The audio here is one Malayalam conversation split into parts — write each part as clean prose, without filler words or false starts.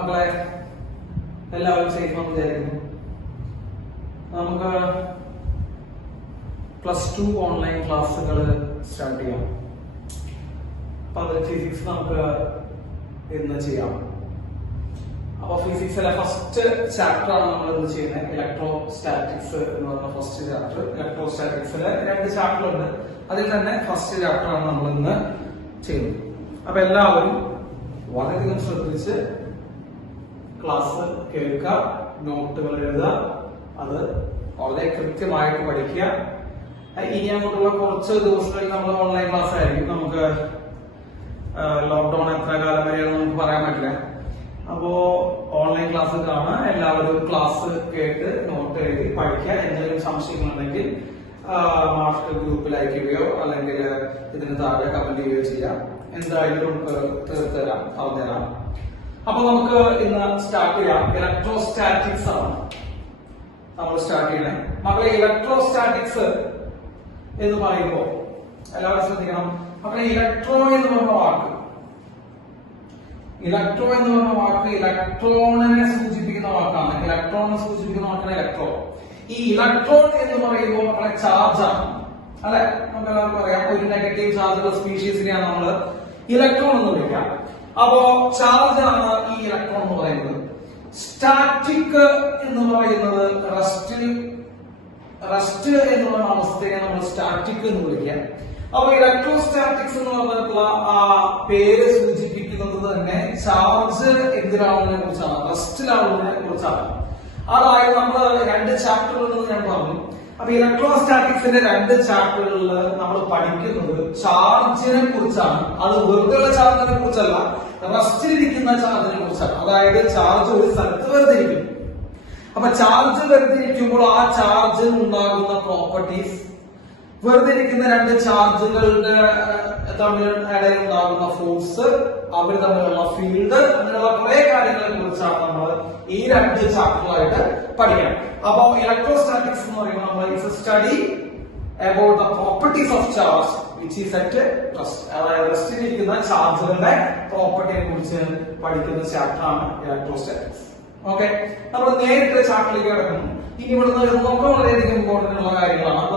മക്കളെ എല്ലാവരും സേഫ് ആണെന്ന് വിചാരിക്കുന്നു. നമുക്ക് +2 ഓൺലൈൻ ക്ലാസ്സുകൾ സ്റ്റാർട്ട് ചെയ്യാം. അപ്പൊ അതിൽ ഫിസിക്സ് നമുക്ക് ഇന്ന് ചെയ്യാം. അപ്പൊ ഫിസിക്സിലെ ഫസ്റ്റ് ചാപ്റ്റർ ആണ് നമ്മൾ ഇന്ന് ചെയ്യുന്നത്. ഇലക്ട്രോസ്റ്റാറ്റിക്സ് എന്ന് പറഞ്ഞ ഫസ്റ്റ് ചാപ്റ്റർ. ഇലക്ട്രോസ്റ്റാറ്റിക്സിലെ 2 ചാപ്റ്റർ ഉണ്ട്. അതിൽ തന്നെ ഫസ്റ്റ് ചാപ്റ്റർ ആണ് നമ്മൾ ഇന്ന് ചെയ്യുന്നത്. അപ്പൊ എല്ലാവരും വളരെയധികം ശ്രദ്ധിച്ച് ക്ലാസ് കേൾക്കുക, നോട്ടുകൾ എഴുതുക, അത് വളരെ കൃത്യമായിട്ട് പഠിക്കുക. ഇനി അങ്ങോട്ടുള്ള കുറച്ച് ദിവസങ്ങളിൽ നമ്മൾ ഓൺലൈൻ ക്ലാസ് ആയിരിക്കും. നമുക്ക് ലോക്ക്ഡൌൺ എത്ര കാലം വരെയാണ് നമുക്ക് പറയാൻ പറ്റില്ല. അപ്പോ ഓൺലൈൻ ക്ലാസ് കാണാൻ എല്ലാവരും ക്ലാസ് കേട്ട് നോട്ട് എഴുതി പഠിക്കുക. എന്തെങ്കിലും സംശയങ്ങളുണ്ടെങ്കിൽ മാസ്റ്റർ ഗ്രൂപ്പിൽ അയക്കുകയോ അല്ലെങ്കിൽ ഇതിന് താഴെ കമന്റ് ചെയ്യുകയോ ചെയ്യാം. എന്തായാലും നമുക്ക് തീർത്തരാം, പറഞ്ഞുതരാം. അപ്പൊ നമുക്ക് ഇന്ന് സ്റ്റാർട്ട് ചെയ്യാം. ഇലക്ട്രോസ്റ്റാറ്റിക്സ് ആണ് നമ്മൾ സ്റ്റാർട്ട് ചെയ്യണേ. മക്കളെ ഇലക്ട്രോസ്റ്റാറ്റിക്സ് എന്ന് പറയുമ്പോ എല്ലാവരും ശ്രദ്ധിക്കണം. മക്കളെ ഇലക്ട്രോ എന്ന് പറഞ്ഞ വാക്ക് ഇലക്ട്രോണിനെ സൂചിപ്പിക്കുന്ന വാക്കാണ്. ഇലക്ട്രോണിനെ സൂചിപ്പിക്കുന്ന വാക്കാണ് ഇലക്ട്രോ. ഈ ഇലക്ട്രോൺ എന്ന് പറയുമ്പോൾ മക്കളെ ചാർജാണ്, അല്ലെ? നമുക്ക് എല്ലാവർക്കും അറിയാം. ഒരു നെഗറ്റീവ് ചാർജുള്ള സ്പീഷീസിനെയാണ് നമ്മൾ ഇലക്ട്രോൺ എന്ന് വിളിക്കാം. അപ്പോ ചാർജ് ആണ് ഈ ഇലക്ട്രോൺ എന്ന് പറയുന്നത്. സ്റ്റാറ്റിക് എന്ന് പറയുന്നത് റെസ്റ്റ് എന്നുള്ള അവസ്ഥയെ നമ്മൾ സ്റ്റാറ്റിക് എന്ന് വിളിക്കാം. അപ്പൊ ഇലക്ട്രോസ്റ്റാറ്റിക്സ് എന്ന് പറഞ്ഞിട്ടുള്ള ആ പേര് സൂചിപ്പിക്കുന്നത് തന്നെ ചാർജ് എന്തിനാവുന്നതിനെ കുറിച്ചാണ്, റെസ്റ്റിലാവുന്നതിനെ കുറിച്ചാണ്. അതായത് നമ്മൾ 2 ചാപ്റ്ററുകളിൽ ഞാൻ പറഞ്ഞു. അപ്പൊ ഇലക്ട്രോസ്റ്റാറ്റിക്സിന്റെ 2 ചാപ്റ്ററുകളിൽ നമ്മൾ പഠിക്കുന്നത് ചാർജിനെ കുറിച്ചാണ്. അത് വെറുതെ ഉള്ള ചാർജിനെ കുറിച്ചല്ല, റെസ്റ്റിലിരിക്കുന്ന ചാർജിനെ കുറിച്ചാണ്. അതായത് ചാർജ് ഒരു സ്ഥലത്ത് വെറുതെ ഇരിക്കും. അപ്പൊ ചാർജ് വെറുതെ ഇരിക്കുമ്പോൾ ആ ചാർജ് ഉണ്ടാകുന്ന പ്രോപ്പർട്ടീസ്, വെറുതെ ഇരിക്കുന്ന 2 ചാർജുകളുടെ തമ്മിൽ ഇടയിൽ ഉണ്ടാകുന്ന ഫോഴ്സ്, അവർ തമ്മിലുള്ള ഫീൽഡ്, അങ്ങനെയുള്ള കുറെ കാര്യങ്ങളെ കുറിച്ചാണ് നമ്മൾ ഈ 2 ചാപ്റ്ററായിട്ട് പഠിക്കണം. അപ്പോ ഇലക്ട്രോസ്റ്റാറ്റിക്സ് എന്ന് പറയുമ്പോൾ നമ്മൾ it's A study about the properties of charge which is at rest. അതായത് റെസ്റ്റിലിരിക്കുന്ന ചാർജുകളുടെ പ്രോപ്പർട്ടിയെ കുറിച്ച് പഠിക്കുന്ന ചാപ്റ്ററാണ് ഇലക്ട്രോസ്റ്റാറ്റിക്സ്. ഓക്കെ, നമ്മൾ നേരിട്ട് ചാപ്റ്ററിലേക്ക് കിടക്കുന്നു. ഇനി ഇവിടുന്ന് നമുക്ക് വളരെയധികം ഇമ്പോർട്ടന്റ് ഉള്ള കാര്യങ്ങളാണ്. അപ്പൊ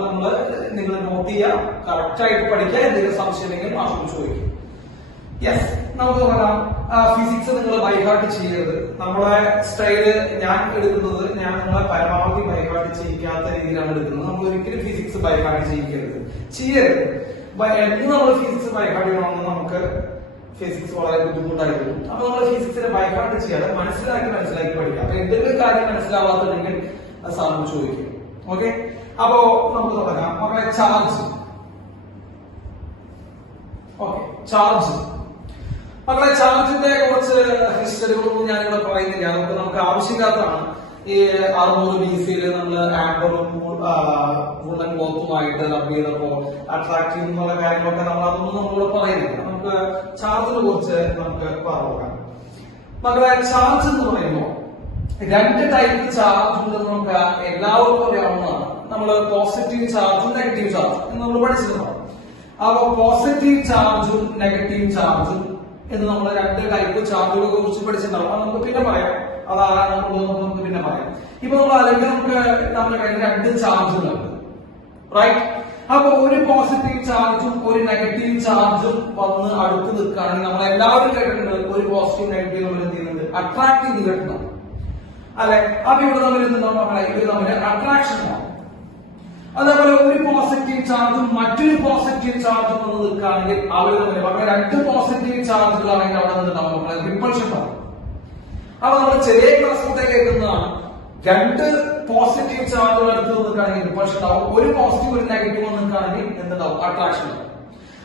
നിങ്ങൾ നോട്ട് ചെയ്യുക, കറക്റ്റ് ആയിട്ട് പഠിക്കുക. എന്തെങ്കിലും സംശയം ഉണ്ടെങ്കിൽ മാസ്റ്റർ ചോദിക്കും. യെസ്, നമുക്ക് പറയാം. ഫിസിക്സ് നിങ്ങൾ ബൈഹാർട്ട് ചെയ്യരുത്. നമ്മളെ സ്റ്റൈല് ഞാൻ എടുക്കുന്നത്, ഞാൻ നിങ്ങളെ പരമാവധി ബൈഹാർട്ട് ചെയ്യിക്കാത്ത രീതിയിലാണ് എടുക്കുന്നത്. നമ്മൾ ഒരിക്കലും ഫിസിക്സ് ബൈഹാർട്ട് ചെയ്യരുത്. എന്ന് നമ്മൾ ഫിസിക്സ് ബൈഹാർട്ട് ചെയ്യണമെന്ന് നമുക്ക് ഫിസിക്സ് വളരെ ബുദ്ധിമുട്ടായിരുന്നു. അപ്പൊ നമ്മൾ ഫിസിക്സിനെ ബൈഹാർട്ട് ചെയ്യാതെ മനസ്സിലാക്കി പഠിക്കാം. അപ്പൊ എന്തെങ്കിലും കാര്യം മനസ്സിലാവാത്തുണ്ടെങ്കിൽ സാറിന് ചോദിക്കും. ഓക്കെ, അപ്പോ നമുക്ക് തുടങ്ങാം. മക്കളെ ചാർജ്. മക്കളെ ചാർജിന്റെ കുറച്ച് ഹിസ്റ്ററികളൊന്നും ഞാനിവിടെ പറയുന്നില്ല, അതൊക്കെ നമുക്ക് ആവശ്യമില്ലാത്തതാണ്. ഈ 600 BC നമ്മൾ ആംബറും വുളൻ ക്ലോത്തുമായിട്ട് റബ് ചെയ്തപ്പോ അട്രാക്റ്റീവ് എന്നുള്ള കാര്യങ്ങളൊക്കെ അതൊന്നും നമ്മളിവിടെ പറയുന്നില്ല. നമുക്ക് ചാർജിനെ കുറിച്ച് നമുക്ക് പറയാം. മക്കളെ ചാർജ് എന്ന് പറയുമ്പോൾ 2 ടൈപ്പ് ചാർജ് ഉണ്ടെന്ന് നമുക്ക് എല്ലാവർക്കും അറിയാവുന്നതാണ്. നമ്മള് പോസിറ്റീവ് ചാർജും നെഗറ്റീവ് ചാർജും എന്ന് നമ്മൾ പഠിച്ചിട്ടുണ്ടാവും. അപ്പൊ പോസിറ്റീവ് ചാർജും നെഗറ്റീവ് ചാർജും എന്ന് നമ്മൾ 2 ടൈപ്പ് ചാർജുകളെ കുറിച്ച് പഠിച്ചിട്ടുണ്ടാവും. അത് നമുക്ക് പിന്നെ പറയാം. അതാരാണെന്നുള്ളത് നമുക്ക് പിന്നെ പറയാം. ഇപ്പൊ നമ്മൾ അല്ലെങ്കിൽ നമ്മുടെ കയ്യിൽ 2 ചാർജുകളുണ്ട്, റൈറ്റ്? അപ്പൊ ഒരു പോസിറ്റീവ് ചാർജും ഒരു നെഗറ്റീവ് ചാർജും വന്ന് അടുത്ത് നിൽക്കുകയാണെങ്കിൽ നമ്മൾ എല്ലാവരും കേട്ടിട്ടുണ്ട്, ഒരു പോസിറ്റീവ് നെഗറ്റീവ് നമ്മൾ എന്ത് ചെയ്യുന്നുണ്ട്, അട്രാക്ട് ചെയ്ത് കേട്ടിട്ടുണ്ടാവും, അല്ലെ? അപ്പൊ ഇവിടെ നമ്മൾ ഇവർ തമ്മിൽ അട്രാക്ഷൻ ആണ്. അതേപോലെ ഒരു പോസിറ്റീവ് ചാർജും മറ്റൊരു പോസിറ്റീവ് ചാർജും വന്ന് നിൽക്കുകയാണെങ്കിൽ അവർ തമ്മിൽ 2 പോസിറ്റീവ് ചാർജുകളാണെങ്കിൽ അവിടെ നിന്നിട്ടുണ്ടാവും റിപ്പൾഷൻ ആണ്. അപ്പൊ നമ്മൾ ചെറിയ ക്ലാസ്സിലത്തെ കേൾക്കുന്നതാണ്, 2 പോസിറ്റീവ് ചാർജുകൾ അടുത്ത് നിൽക്കുകയാണെങ്കിൽ റിപ്പൾഷൻ ഉണ്ടാവും, ഒരു പോസിറ്റീവ് ഒരു നെഗറ്റീവ് നിൽക്കുകയാണെങ്കിൽ എന്തുണ്ടാവും, അട്രാക്ഷൻ ഉണ്ടാവും.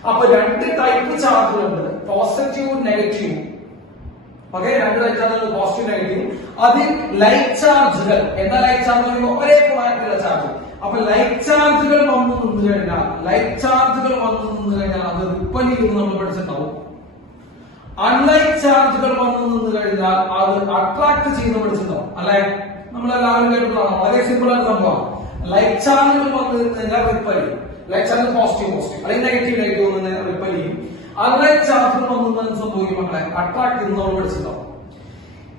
അപ്പൊ 2 ടൈപ്പ് ചാർജുകളുണ്ട്, പോസിറ്റീവും നെഗറ്റീവും. ഓക്കെ, 2 ടൈപ്പ് ചാർജുകൾ, പോസിറ്റീവ് നെഗറ്റീവ്. അതിൽ ലൈറ്റ് ചാർജുകൾ, എന്താ ലൈറ്റ് ചാർജ് ഒരേ പോളാരിറ്റിയുള്ള ചാർജ്. അപ്പൊ ലൈറ്റ് ചാർജുകൾ വന്നു നിന്ന് കഴിഞ്ഞാൽ അത് റിപ്പൽ ചെയ്യുമെന്ന് നമ്മൾ പഠിച്ചിട്ടുണ്ടാവും. അൺലൈറ്റ് ചാർജുകൾ വന്നു നിന്ന് കഴിഞ്ഞാൽ അത് അട്രാക്ട് ചെയ്യുന്ന പഠിച്ചിട്ടുണ്ടാവും, അല്ലെ? നമ്മളെല്ലാവരും കേട്ടിട്ടുള്ളതാണ്. വളരെ സിമ്പിൾ ആയ സംഭവം. ലൈറ്റ് ചാർജുകൾ വന്നു കഴിഞ്ഞാൽ റിപ്പൽ ചെയ്യും. ലൈറ്റ് ചാർജ് പോസിറ്റീവ് അല്ലെങ്കിൽ നെഗറ്റീവ് വന്നു റിപ്പൽ ചെയ്യും. അൺലൈറ്റ് ചാർജുകൾ വന്നു സംഭവിക്കും മക്കളെ, അട്രാക്ട് ചെയ്യുന്ന നമ്മൾ പഠിച്ചിട്ടുണ്ടാവും.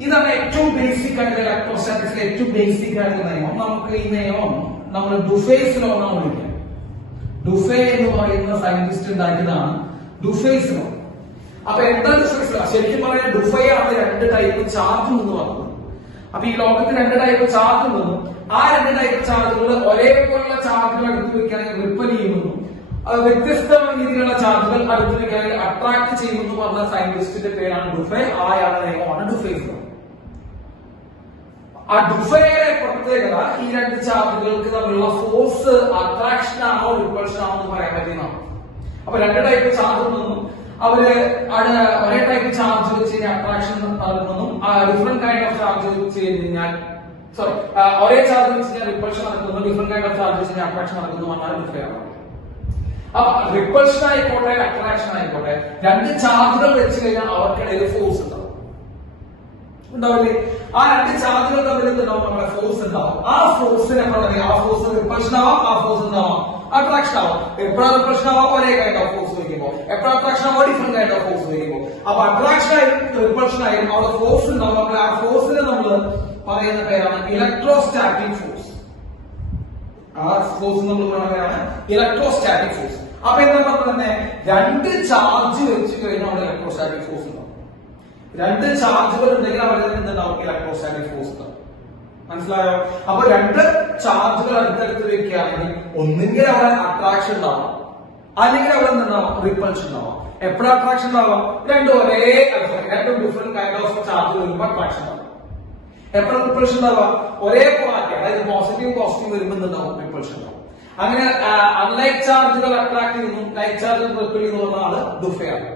ഇതാണ് ഏറ്റവും ബേസിക് ആയിട്ടുള്ള ഇലക്ട്രോസ്റ്റാറ്റിക്സിലെ ഏറ്റവും ബേസിക് ആയിട്ടുള്ള നിയമം. നമുക്ക് ഈ നിയമം നമ്മൾ ഡുഫേസ് ലോ എന്നാണ് വിളിക്കുക. ഡുഫേ എന്ന് പറയുന്ന സയന്റിസ്റ്റ് ഉണ്ടാക്കിയതാണ് ഡുഫേസ് ലോ. അപ്പൊ എന്താ ഡുഫേസ് ലോ? ശരിക്കും പറയാൻ ഡുഫയാണ് രണ്ട് ടൈപ്പ് ചാർജ് എന്ന് പറഞ്ഞത്. അപ്പൊ ഈ ലോകത്ത് രണ്ട് ടൈപ്പ് ചാർജ് ഉണ്ടെന്നും ആ രണ്ട് ടൈപ്പ് ചാർജുകൾ ഒരേപോലുള്ള ചാർജുകൾ അടുത്ത് വെക്കുകയാണെങ്കിൽ റിപ്പൽ ചെയ്യുമെന്നും വ്യത്യസ്ത രീതിയിലുള്ള ചാർജുകൾ അടുത്ത് വെക്കുകയാണെങ്കിൽ അട്രാക്ട് ചെയ്യുമെന്ന് പറഞ്ഞ സയന്റിസ്റ്റിന്റെ പേരാണ് ഡുഫേ. ആയാളുടെ നിയമമാണ് ഡുഫേസ് ലോ. ആ ഡുഫയുടെ പ്രത്യേകത ഈ രണ്ട് ചാർജുകൾക്ക് തമ്മിലുള്ള ഫോഴ്സ് അട്രാക്ഷൻ ആണോ റിപ്പൾഷൻ ആണോ എന്ന് പറയാൻ പറ്റുന്നതാണ്. അപ്പൊ രണ്ട് ടൈപ്പ് ചാർജ് ഉണ്ടെന്നും അവര് ഒരേ ടൈപ്പ് ചാർജ് വെച്ച് കഴിഞ്ഞാൽ അട്രാക്ഷൻ നടക്കുമെന്നും ഡിഫറെന്റ് കൈൻഡ് ഓഫ് ചാർജ് വെച്ച് കഴിഞ്ഞാൽ ഒരേ ചാർജ് വെച്ച് കഴിഞ്ഞാൽ റിപ്പൾഷൻ നടക്കുന്നു, ഡിഫറെന്റ് കൈൻഡ് ഓഫ് ചാർജ് വെച്ച് കഴിഞ്ഞാൽ അട്രാക്ഷൻ നടക്കുന്നു എന്നാണ് ഡിഫറെന്റ്. അപ്പൊ റിപ്പൾഷൻ ആയിക്കോട്ടെ അട്രാക്ഷൻ ആയിക്കോട്ടെ രണ്ട് ചാർജുകൾ വെച്ച് കഴിഞ്ഞാൽ അവർക്കിടയിൽ ഫോഴ്സ് ഉണ്ടാവും, ഉണ്ടാവില്ലേ? ആ രണ്ട് ചാർജുകൾ തമ്മിൽ ഉണ്ടാവും നമ്മളെ ഫോഴ്സ് ഉണ്ടാവും. ആ ഫോഴ്സിനെ ആ ഫോഴ്സ് റിപ്പൾഷൻ ആവാം, ആ ഫോഴ്സ് ഉണ്ടാവാം അട്രാക്ഷൻ ആവാം. എപ്പോഴാണ് റിപ്പൾഷൻ ആവാം? ഒരേ കൈൻഡ് ഓഫ് ഫോഴ്സ് വയ്ക്കുമ്പോൾ. എപ്പോഴാണ് അട്രാക്ഷൻ ആവാം? ഡിഫറെന്റ് കൈൻഡ് ഓഫ് ഫോഴ്സ് വയ്ക്കുമ്പോൾ. അപ്പൊ അട്രാക്ഷൻ ആയും റിപ്പൾഷൻ ആയും അവിടെ ഫോഴ്സ് ഉണ്ടാവും. അപ്പോൾ ആ ഫോഴ്സിനെ നമ്മൾ പറയുന്ന പേരാണ് ഇലക്ട്രോസ്റ്റാറ്റിക് ഫോഴ്സ്. ആ ഫോഴ്സ് നമ്മൾ പറയുന്ന പേരാണ് ഇലക്ട്രോസ്റ്റാറ്റിക് ഫോഴ്സ്. അപ്പൊ എന്താ പറഞ്ഞത് തന്നെ രണ്ട് ചാർജ് വെച്ച് കഴിഞ്ഞാൽ അവിടെ ഇലക്ട്രോസ്റ്റാറ്റിക് ഫോഴ്സ് ഉണ്ടാവും. രണ്ട് ചാർജുകൾ ഉണ്ടെങ്കിൽ അവിടെ എന്തുണ്ടാവും? ഇലക്ട്രോസ്റ്റാറ്റിക് ഫോഴ്സ് ഉണ്ടാവും. മനസ്സിലായോ? അപ്പൊ രണ്ട് ചാർജുകൾ അടുത്തടുത്ത് വെക്കുകയാണെങ്കിൽ ഒന്നുകിൽ അവിടെ അട്രാക്ഷൻ ഉണ്ടാവാം, അല്ലെങ്കിൽ അവിടെ എന്തുണ്ടാവാം? റിപ്പൾഷൻ ഉണ്ടാവാം. എപ്പോഴും അട്രാക്ഷൻ ഉണ്ടാവാം? രണ്ടും രണ്ടും ഡിഫറെന്റ് കൈൻഡ് ഓഫ് ചാർജ് വരുമ്പോൾ അട്രാക്ഷൻ ഉണ്ടാവും. എപ്പോഴും റിപ്പൾഷൻ ഉണ്ടാവാം? ഒരേ പോളാരിറ്റി, അതായത് പോസിറ്റീവ് വരുമ്പോൾ എന്തുണ്ടാവും? റിപ്പൾഷൻ ഉണ്ടാവും. അങ്ങനെ അൺലൈക്ക് ചാർജുകൾ അട്രാക്ട് ചെയ്യുന്നു, ലൈക്ക് ചാർജുകൾ റിപ്പൽ ചെയ്യുന്നു പറഞ്ഞ ആള് ഡുഫയാണ്.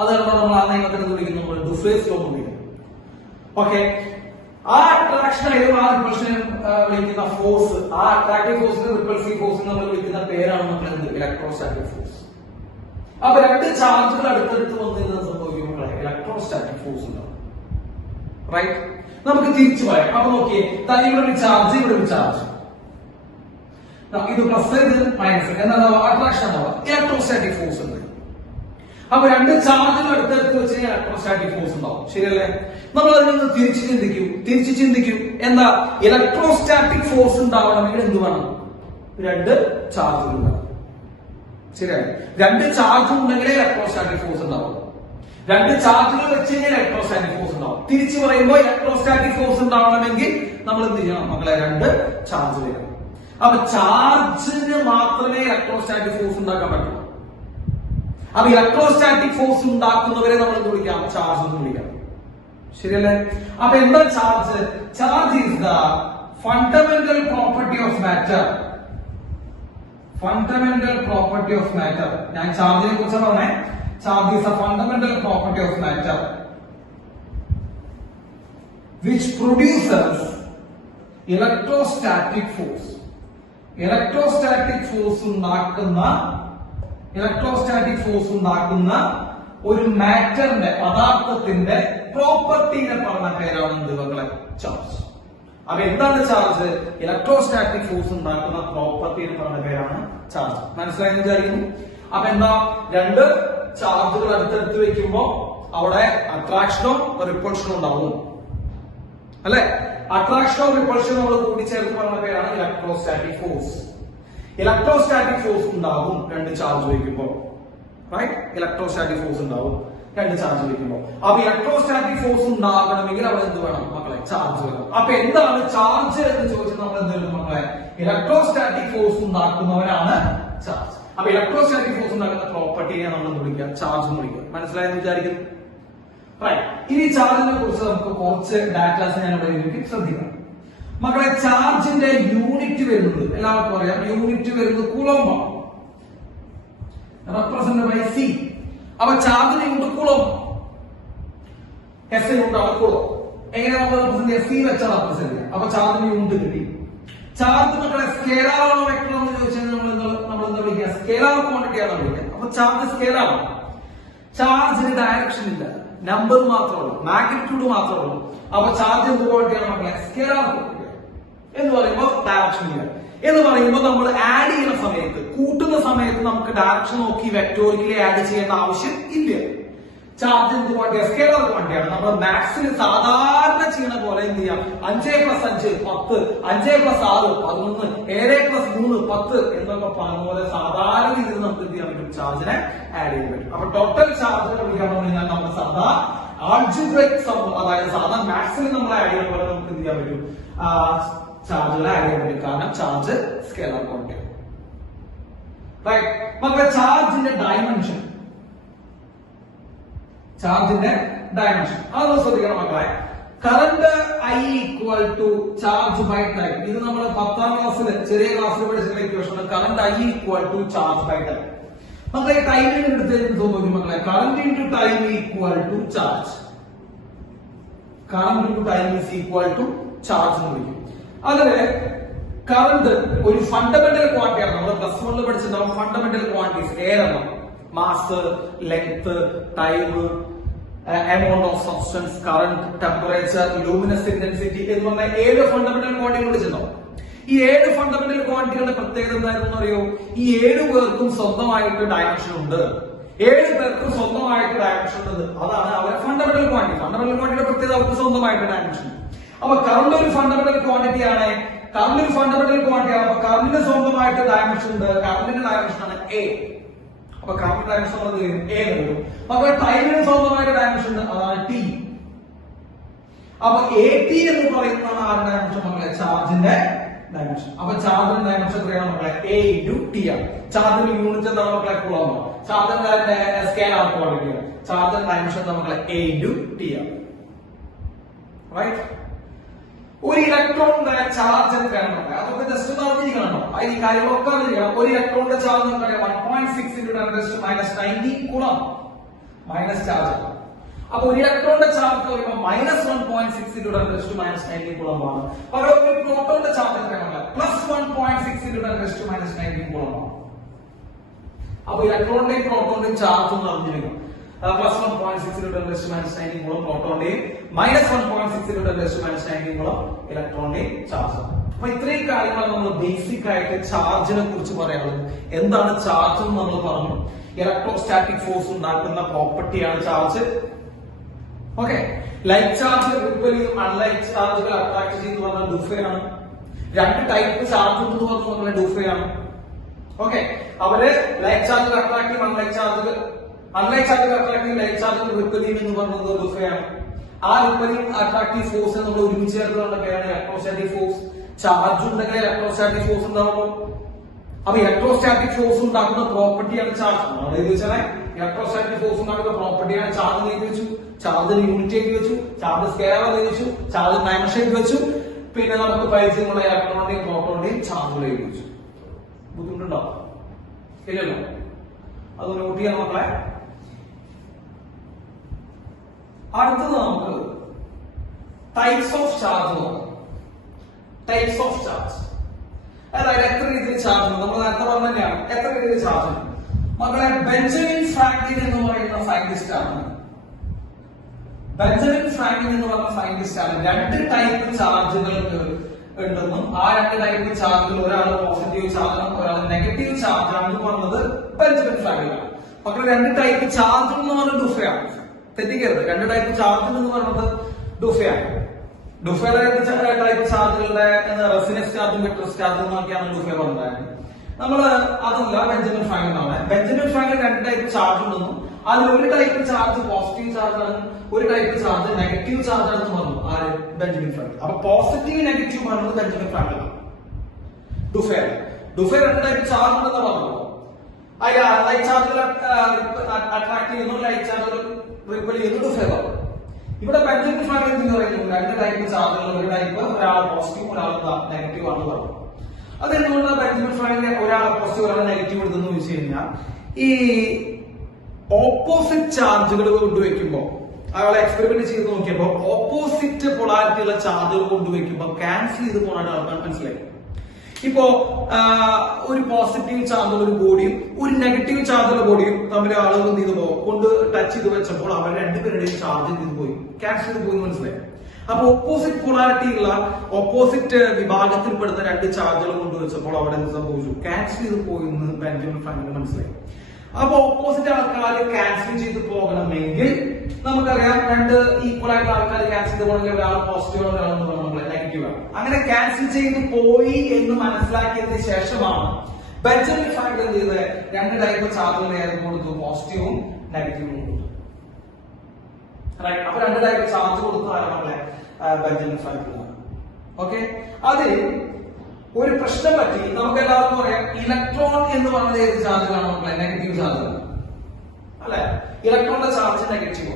അതാണ് നമ്മൾ ആ നിയമത്തിൽ വിളിക്കുന്നത് ഡുഫേസ് ലോ എന്ന് വിളിക്കുന്നത്. ഓക്കെ, ആ അട്രാക്ഷനായാലും ആ റിപ്പൾഷനും വിളിക്കുന്ന ഫോഴ്സ്, ആ അട്രാക്റ്റീവ് ഫോഴ്സിന് റിപ്പൾസീവ് ഫോഴ്സ് നമ്മൾ വിളിക്കുന്ന പേരാണ് നമ്മൾ ഇലക്ട്രോസ്റ്റാറ്റിക് ഫോഴ്സ്. അപ്പൊ രണ്ട് ചാർജുകൾ അടുത്തടുത്ത് വന്നിരുന്നത് സംഭവിക്കുമ്പോൾ ഇലക്ട്രോസ്റ്റാറ്റിക് ഫോഴ്സ് ഉണ്ടാവും. റൈറ്റ്? നമുക്ക് തിരിച്ചു പറയാം. അപ്പൊ നോക്കിയേ, ഇവിടെ ഒരു ചാർജ്, ഇവിടെ ഒരു ചാർജ്, ഇത് പ്ലസ് ഇത് മൈനസ്, എന്താ അട്രാക്ഷൻ ഉണ്ടാവുക? ഇലക്ട്രോസ്റ്റാറ്റിക് ഫോഴ്സ് ഉണ്ട്. അപ്പൊ രണ്ട് ചാർജുകൾ അടുത്തടുത്ത് വെച്ച് കഴിഞ്ഞാൽ ഇലക്ട്രോസ്റ്റാറ്റിക് ഫോഴ്സ് ഉണ്ടാവും. ശരിയല്ലേ? നമ്മൾ അതിൽ നിന്ന് തിരിച്ചു ചിന്തിക്കൂ. എന്താ? ഇലക്ട്രോസ്റ്റാറ്റിക് ഫോഴ്സ് ഉണ്ടാവണമെങ്കിൽ എന്ത് വേണം? രണ്ട് ചാർജുകൾ ഉണ്ടാവും. ശരിയല്ലേ? രണ്ട് ചാർജ് ഉണ്ടെങ്കിലേ ഇലക്ട്രോസ്റ്റാറ്റിക് ഫോഴ്സ് ഉണ്ടാവും. രണ്ട് ചാർജുകൾ വെച്ച് കഴിഞ്ഞാൽ ഇലക്ട്രോസ്റ്റാറ്റിക് ഫോഴ്സ് ഉണ്ടാവും. തിരിച്ചു പറയുമ്പോൾ ഇലക്ട്രോസ്റ്റാറ്റിക് ഫോഴ്സ് ഉണ്ടാവണമെങ്കിൽ നമ്മൾ എന്ത് ചെയ്യണം മക്കളെ? രണ്ട് ചാർജ് വരണം. അപ്പൊ ചാർജിന് മാത്രമേ ഇലക്ട്രോസ്റ്റാറ്റിക് ഫോഴ്സ് ഉണ്ടാക്കാൻ പറ്റൂ. അപ്പൊ ഇലക്ട്രോസ്റ്റാറ്റിക് ഫോഴ്സ് ഉണ്ടാക്കുന്നവരെ നമ്മൾ എന്ത് വിളിക്കാം? ചാർജ് എന്ന് വിളിക്കാം. ശരിയല്ലേ? അപ്പൊ എന്താ charge? Charge is the fundamental property of matter. Fundamental property of matter. ഞാൻ ചാർജിനെ കുറിച്ച് പറഞ്ഞേ. Charge is A fundamental property of matter which produces electrostatic force. Electrostatic force ഉണ്ടാക്കുന്ന ഒരു മാറ്ററിന്റെ, പദാർത്ഥത്തിന്റെ പ്രോപ്പർട്ടിനെ പറഞ്ഞ പേരാണ് എന്ത് മക്കളെ? ചാർജ്. അപ്പൊ എന്താണ് ചാർജ്? ഇലക്ട്രോസ്റ്റാറ്റിക് ഫോഴ്സ് ഉണ്ടാക്കുന്ന പ്രോപ്പർട്ടി എന്ന് പറഞ്ഞ പേരാണ് ചാർജ്. മനസ്സിലായെന്ന് വിചാരിക്കുന്നു. അപ്പൊ എന്താ? രണ്ട് ചാർജുകൾ അടുത്തടുത്ത് വെക്കുമ്പോ അവിടെ അട്രാക്ഷനോ റിപ്പൾഷനോ ഉണ്ടാവും, അല്ലെ? അട്രാക്ഷനോ റിപ്പൾഷനോ നമ്മൾ കൂടിച്ചേർത്ത് പറഞ്ഞ പേരാണ് ഇലക്ട്രോസ്റ്റാറ്റിക് ഫോഴ്സ്. ഇലക്ട്രോസ്റ്റാറ്റിക് ഫോഴ്സ് ഉണ്ടാവും രണ്ട് ചാർജ് വയ്ക്കുമ്പോൾ. റൈറ്റ്? ഇലക്ട്രോസ്റ്റാറ്റിക് ഫോഴ്സ് ഉണ്ടാവും രണ്ട് ചാർജ് വയ്ക്കുമ്പോൾ. അപ്പൊ ഇലക്ട്രോസ്റ്റാറ്റിക് ഫോഴ്സ് ഉണ്ടാകണമെങ്കിൽ അവിടെ എന്ത് വേണം മക്കളെ? ചാർജ് വേണം. അപ്പൊ എന്താണ് ചാർജ് എന്ന് ചോദിച്ചാൽ നമ്മൾ എന്ത് എഴുതും മക്കളെ? ഇലക്ട്രോസ്റ്റാറ്റിക് ഫോഴ്സ് ഉണ്ടാക്കുന്നവരാണ് ചാർജ്. അപ്പൊ ഇലക്ട്രോസ്റ്റാറ്റിക് ഫോഴ്സ് ഉണ്ടാക്കുന്ന പ്രോപ്പർട്ടിയെ നമ്മൾ വിളിക്കുക ചാർജ് എന്ന് വിളിക്കുക. മനസ്സിലായെന്ന് വിചാരിക്കുന്നു. റൈറ്റ്? ഇനി ചാർജിനെ കുറിച്ച് നമുക്ക് കുറച്ച് ഡാറ്റാസ് ഞാൻ ഇവിടെ എഴുതി ശ്രദ്ധിക്കണം മക്കളെ. ചാർജിന്റെ യൂണിറ്റ് വരുന്നത് എല്ലാവർക്കും അറിയാം. യൂണിറ്റ് വരുന്നത് കൂളോംബാണ്, റെപ്രസെന്റ് ബൈ സി. അപ്പൊ ചാർജിന് unit coulomb, S unit coulomb. എങ്ങനെ നമ്മൾ റെപ്രസെന്റ് ചെയ്യാം? സി വെച്ചാൽ റെപ്രസെന്റ് ചെയ്യാം. അപ്പൊ ചാർജിന് യൂണിറ്റ് കിട്ടി. ചാർജ് മക്കളെ സ്കേലാർ ആണോ വെക്ടർ എന്ന് ചോദിച്ചാൽ നമ്മൾ എന്താ വിളിക്കുക? സ്കേലാർ ക്വാണ്ടിറ്റി ആണോ വിളിക്കുക? അപ്പൊ ചാർജ് സ്കേലാർ ആണ്. ചാർജിന് ഡയറക്ഷൻ ഇല്ല, നമ്പർ മാത്രമേ ഉള്ളൂ, മാഗ്നിറ്റ്യൂഡ് മാത്രമേ ഉള്ളൂ. അപ്പൊ ചാർജ് എന്ത് ക്വാണ്ടിറ്റിയാണ് മക്കളെ? സ്കേലാർ ക്വാണ്ടിറ്റി എന്ന് പറയുമ്പോൾ ഡയറക്ഷൻ ഇല്ല. എന്ന് പറയുമ്പോൾ നമ്മൾ ആഡ് ചെയ്യുന്ന സമയത്ത്, കൂട്ടുന്ന സമയത്ത് നമുക്ക് ഡയറക്ഷൻ നോക്കി വെക്ടോറിക്കലി ആഡ് ചെയ്യേണ്ട ആവശ്യം ഇല്ല. ചാർജ് എന്ത് ക്വാണ്ടിറ്റിയാണ്? സ്കേലർ ക്വാണ്ടിറ്റിയാണ്. നമ്മൾ മാത്സിൽ സാധാരണ ചെയ്യണ പോലെ എന്ത് ചെയ്യാം? 5+5 10, 5+6 11, 7+3 10 എന്നൊക്കെ പറഞ്ഞ പോലെ സാധാരണ രീതിയിൽ നമുക്ക് എന്ത് ചെയ്യാൻ പറ്റും? ചാർജിനെ ആഡ് ചെയ്യാൻ പറ്റും. അപ്പൊ ടോട്ടൽ ചാർജിനെ വിളിക്കാൻ പറഞ്ഞാൽ നമ്മൾ സാധാ ആൾജിബ്രൈക് സം, അതായത് സാധാരണ മാത്സിൽ നമ്മൾ ആഡ് ചെയ്യുന്ന പോലെ നമുക്ക് എന്ത് ചെയ്യാൻ പറ്റും? ചാർജുകളെ ആഡ് ചെയ്യാൻ പറ്റും. കാരണം ചാർജ് സ്കേലർ ക്വാണ്ടിറ്റി. റൈറ്റ്. മക്കളെ ചാർജിന്റെ ഡയമെൻഷൻ, ചാർജിന്റെ ഡയമെൻഷൻ അതൊന്ന് ശ്രദ്ധിക്കണം മക്കളെ. Current I equal to charge by time. ഇത് നമ്മൾ 10ാം ക്ലാസ്സിൽ ചെറിയ ക്ലാസ്സിൽ പഠിച്ചിട്ടുള്ള equation. Current I equal to charge by time. മക്കളെ ടൈമിന് എടുത്ത് നോക്കും മക്കളെ. Current into time equal to charge. Current into time is equal to charge എന്ന് വിളിക്കും. അതില് കറന്റ് ഒരു ഫണ്ടമെന്റൽ ക്വാണ്ടിറ്റിയാണ്. നമ്മൾ പ്ലസ് 1 പഠിച്ചിട്ടുണ്ടാവും ഫണ്ടമെന്റൽ ക്വാണ്ടിറ്റീസ്. ഏതെണ്ണം? Mass, length, time, amount of substance, current, temperature, luminous intensity എന്ന് പറഞ്ഞ 7 ഫണ്ടമെന്റൽ ക്വാണ്ടിറ്റി വിളിച്ചിട്ടുണ്ടാവും. ഈ 7 ഫണ്ടമെന്റൽ ക്വാണ്ടിറ്റികളുടെ പ്രത്യേകത എന്തായിരുന്നു അറിയോ? ഈ 7 പേർക്കും സ്വന്തമായിട്ട് ഡയമെൻഷൻ ഉണ്ട്. 7 പേർക്കും സ്വന്തമായിട്ട് ഡയമെൻഷൻ ഉണ്ട്. അതാണ് അവരുടെ ഫണ്ടമെന്റൽ ക്വാണ്ടിറ്റി. ഫണ്ടമെന്റൽ ക്വാണ്ടിറ്റിയുടെ പ്രത്യേകത അവർക്ക് സ്വന്തമായിട്ട് ഡയമെൻഷൻ. അപ്പൊ കറണ്ട് ഒരു ഫണ്ടമെന്റൽ ക്വാണ്ടിറ്റി ആണ്. കറണ്ട് ഒരു ഫണ്ടമെന്റൽ ക്വാണ്ടിറ്റി ആണ്. അപ്പൊ കറണ്ടിന് സ്വന്തമായിട്ട് ഡയമെൻഷൻ ഉണ്ട്. കറണ്ടിന്റെ ഡയമെൻഷൻ ആണ് A. അപ്പൊ കറണ്ട് ഡയമെൻഷൻ A വരും. അപ്പൊ ടൈമിന് സ്വന്തമായിട്ട് ഡയമെൻഷൻ ഉണ്ട്. അതാണ് T. അപ്പൊ AT എന്ന് പറയുന്നതാണ് ആരുടെ ഡയമെൻഷൻ മക്കളെ? ചാർജിന്റെ ഡയമെൻഷൻ. അപ്പൊ ചാർജിന്റെ ഡയമെൻഷൻ എത്രയാണ് മക്കളെ? A into T ആണ്. ചാർജിന്റെ യൂണിറ്റ് എന്താണ് മക്കളെ? കൂളോം. ചാർജിന്റെ സ്കെയിലർ ക്വാണ്ടിറ്റി ആണ്. ചാർജിന്റെ ഡയമെൻഷൻ എന്താ മക്കളെ? A into T ആണ്. റൈറ്റ്. ഒരു ഇലക്ട്രോണിന്റെ ചാർജ് എത്രയാണ് മക്കളെ? അതൊക്കെ ജസ്റ്റ് പറഞ്ഞിരിക്കണം. ഈ കാര്യങ്ങളൊക്കെ അറിഞ്ഞിരിക്കണം. ഒരു ഇലക്ട്രോണിന്റെ ചാർജ് നമുക്കറിയാം 1.6 into 10⁻⁹ കൂളോം മൈനസ് ചാർജ്. അപ്പൊ ഒരു ഇലക്ട്രോണിന്റെ ചാർജ് പറയുമ്പോൾ -1.6 into 10⁻⁹ കൂളോം ആണ്. പകരം ഒരു പ്രോട്ടോണിന്റെ ചാർജ് എത്രയാണ്? +1.6 into 10⁻⁹ കൂളോം ആണ്. അപ്പൊ ഇലക്ട്രോണിന്റെയും പ്രോട്ടോണിന്റെയും ചാർജ് ഒന്ന് അറിഞ്ഞിരിക്കണം. +1.6 into 10⁻⁹ കൂളോം പ്രോട്ടോണിന്റെയും, -1.6 into 10⁻⁹ കൂളോം ഇലക്ട്രോണിന്റെയും ചാർജ്. അപ്പൊ ഇത്രയും കാര്യങ്ങൾ നമ്മൾ ബേസിക് ആയിട്ട് ചാർജിനെ കുറിച്ച് പറയാനുള്ളത്. എന്താണ് ചാർജ് എന്ന് നമ്മൾ പറഞ്ഞു. ഇലക്ട്രോസ്റ്റാറ്റിക് ഫോഴ്സ് ഉണ്ടാക്കുന്ന പ്രോപ്പർട്ടിയാണ് charge. Okay. Light charge ripple ചെയ്യും, അൺലൈറ്റ് ചാർജുകൾ അട്രാക്ട് ചെയ്യുന്ന പറഞ്ഞാൽ ഡുഫയാണ്. 2 ടൈപ്പ് ചാർജ് എന്ന് പറഞ്ഞാൽ ഡുഫയാണ്. ഓക്കെ. അവര് ലൈറ്റ് ചാർജുകൾ അട്രാക്ട് ചെയ്യും, അൺലൈറ്റ് ചാർജുകൾ അട്രാക്ട് ചെയ്യും, ലൈറ്റ് ചാർജുകൾ റിപ്പൽ ചെയ്യും എന്ന് പറഞ്ഞത് ഡുഫയാണ്. ആ റിപ്പലിംഗ് അട്രാക്റ്റീവ് ഫോഴ്സ് നമ്മൾ ഒരുമിച്ച് ചേർത്തുള്ള പേരാണ് ഇലക്ട്രോസ്റ്റാറ്റിക് ഫോഴ്സ്. ചാർജ് ഉണ്ടെങ്കിൽ ഇലക്ട്രോസ്റ്റാറ്റിക് ഫോഴ്സ് ഉണ്ടാവുള്ളൂ. അപ്പൊ ഇലക്ട്രോസ്റ്റാറ്റിക് ഫോഴ്സ് ഉണ്ടാക്കുന്ന പ്രോപ്പർട്ടിയാണ് ചാർജ്. നമ്മൾ എഴുതി വെച്ചാൽ ഇലക്ട്രോസ്റ്റാറ്റിക് ഫോഴ്സ് ഉണ്ടാക്കുന്ന പ്രോപ്പർട്ടിയാണ് ചാർജ് എഴുതി വെച്ചു, ചാർജിന് യൂണിറ്റ് എഴുതി വെച്ചു, ചാർജ് സ്കെയിലർ എഴുതി വെച്ചു, ചാർജ് ഡയമെൻഷൻ എഴുതി വെച്ചു. പിന്നെ നമുക്ക് പരിചയമുള്ള ഇലക്ട്രോണിന്റെയും പ്രോട്ടോണിന്റെയും ചാർജുകൾ എഴുതി വെച്ചു. ബുദ്ധിമുട്ടുണ്ടോ? ഇല്ലല്ലോ. അത് നോട്ട് ചെയ്യാൻ മക്കളെ. അടുത്തത് നമുക്ക് ടൈപ്സ് ഓഫ് ചാർജ് നോക്കാം. ടൈപ്സ് ഓഫ് ചാർജ്, അതായത് എത്ര രീതിയിൽ ചാർജ് ഉണ്ട്. നമ്മൾ നേരത്തെ പറഞ്ഞ തന്നെയാണ് എത്ര രീതിയിൽ ചാർജ് ഉണ്ട് മക്കളെ. ബെഞ്ചമിൻ ഫ്രാങ്ക്ലിൻ എന്ന് പറയുന്ന സയന്റിസ്റ്റ് ആണ്. ബെഞ്ചമിൻ ഫ്രാങ്ക്ലിൻ എന്ന് പറയുന്ന സയന്റിസ്റ്റ് ആണ് 2 ടൈപ്പ് ചാർജുകൾ ഉണ്ടെന്നും ആ 2 ടൈപ്പ് ചാർജുകൾ ഒരാൾ പോസിറ്റീവ് ചാർജാണ്, ഒരാൾ നെഗറ്റീവ് ചാർജ് ആണെന്ന് പറഞ്ഞത് ബെഞ്ചമിൻ ഫ്രാങ്ക്ലിൻ ആണ്. മക്കളെ 2 ടൈപ്പ് ചാർജ് എന്ന് പറഞ്ഞത് ഡുഫയാണ്. തെറ്റിക്കരുത്. 2 ടൈപ്പ് ചാർജ് എന്ന് പറയുന്നത് ഡുഫയാണ്. ഡുഫയുടെ ടൈപ്പ് ചാർജുകളുടെ റെസിനൻസ് ചാർജും വെക്ടർ ചാർജും എന്നൊക്കെയാണ് ഡുഫെ പറഞ്ഞത്. നമ്മൾ അതല്ല ബെഞ്ചമിൻ ഫ്രാങ്ക്ലിൻ ആണ്. ബെഞ്ചമിൻ ഫ്രാങ്ക്ലിൻ 2 ടൈപ്പ് ചാർജ് ഉണ്ടെന്നും അതിൽ ഒരു ടൈപ്പ് ചാർജ് പോസിറ്റീവ് ചാർജ് ആണ്, ഒരു ടൈപ്പ് ചാർജ് നെഗറ്റീവ് ചാർജ് ആണെന്ന് പറഞ്ഞു ആര്? Benjamin Franklin. അപ്പൊ പോസിറ്റീവ് നെഗറ്റീവ് പറഞ്ഞത് ബെഞ്ചമിൻ ഫ്രാങ്ക്ലിൻ ആണ്. ഡുഫെ 2 ടൈപ്പ് ചാർജ് ഉണ്ടെന്ന് പറഞ്ഞു. അതിൽ ലൈറ്റ് ചാർജുകൾ അട്രാക്ട് ചെയ്യുന്നു, ലൈറ്റ് ചാർജുകൾ റിപ്പൽ ചെയ്യുന്നു, ഡുഫെ പറഞ്ഞു. ഇവിടെ ബെഞ്ചമിൻ ഫ്രാങ്ക്ലിൻ എന്ന് പറയുന്നു 2 ടൈപ്പ് ചാർജുകൾ, ഒരു ടൈപ്പ് ഒരാൾ പോസിറ്റീവ് ഒരാൾ നെഗറ്റീവ് ആണെന്ന് പറഞ്ഞു. അതെന്തുകൊണ്ട് ബെഞ്ചമിൻ ഫ്രാങ്ക്ലിൻ ഒരാൾ പോസിറ്റീവ് ഒരാൾ നെഗറ്റീവ് എടുത്തെന്ന് ചോദിച്ചു കഴിഞ്ഞാൽ ഈ ഓപ്പോസിറ്റ് ചാർജുകൾ കൊണ്ടുവയ്ക്കുമ്പോൾ അയാളെ എക്സ്പെരിമെന്റ് ചെയ്ത് നോക്കിയപ്പോൾ ഓപ്പോസിറ്റ് പൊളാരിറ്റി ഉള്ള ചാർജുകൾ കൊണ്ടുവയ്ക്കുമ്പോൾ ക്യാൻസൽ ചെയ്ത് പോകാൻ ആൾക്കാർ മനസ്സിലായി. ഇപ്പോ ഒരു പോസിറ്റീവ് ചാർജുള്ള ഒരു ബോഡിയും ഒരു നെഗറ്റീവ് ചാർജുള്ള ബോഡിയും തമ്മിൽ ആളുകൾ എന്ത് ചെയ്തപ്പോ കൊണ്ട് ടച്ച് ചെയ്ത് വെച്ചപ്പോൾ അവർ 2 പേരുടെയും ചാർജ് ചെയ്ത് പോയി, ക്യാൻസൽ ചെയ്ത് പോയി മനസ്സിലായി. അപ്പൊ ഓപ്പോസിറ്റ് പൊളാരിറ്റി ഉള്ള ഓപ്പോസിറ്റ് വിഭാഗത്തിൽപ്പെടുന്ന 2 ചാർജുകൾ കൊണ്ടുവച്ചപ്പോൾ അവിടെ എന്ത് സംഭവിച്ചു? ക്യാൻസൽ ചെയ്ത് പോയി എന്ന് ബെഞ്ചമിൻ ഫ്രാങ്ക്ലിൻ മനസ്സിലായി. അപ്പൊ ഓപ്പോസിറ്റ് ആൾക്കാർ ക്യാൻസൽ ചെയ്ത് പോകണമെങ്കിൽ നമുക്കറിയാം രണ്ട് ഈക്വൽ ആയിട്ടുള്ള ആൾക്കാർ ക്യാൻസൽ ചെയ്ത് പോകണമെങ്കിൽ ഒരാൾ പോസിറ്റീവ് ഒരാൾ നെഗറ്റീവ് ആണ്. അങ്ങനെ ക്യാൻസൽ ചെയ്ത് പോയി എന്ന് മനസ്സിലാക്കിയതിന് ശേഷമാണ് ബെഞ്ചമിൻ ഫ്രാങ്ക്ലിൻ എന്ത് ചെയ്തത്? രണ്ട് ടൈപ്പ് ചാർജുകൾ കൊടുത്തു, പോസിറ്റീവും നെഗറ്റീവും കൊടുത്തു. റൈറ്റ്. അപ്പൊ രണ്ട് ടൈപ്പ് ചാർജ് കൊടുത്തതാണ് നമ്മളെ ബെഞ്ചമിൻ ഫ്രാങ്ക്ലിൻ. ഓക്കെ, അതിൽ ഒരു പ്രശ്നം പറ്റി. നമുക്ക് എല്ലാവർക്കും പറയാം ഇലക്ട്രോൺ എന്ന് പറയുന്നത് ഏത് ചാർജാണ് നമ്മളെ? നെഗറ്റീവ് ചാർജ് അല്ലെ? ഇലക്ട്രോണിന്റെ ചാർജ് നെഗറ്റീവ്.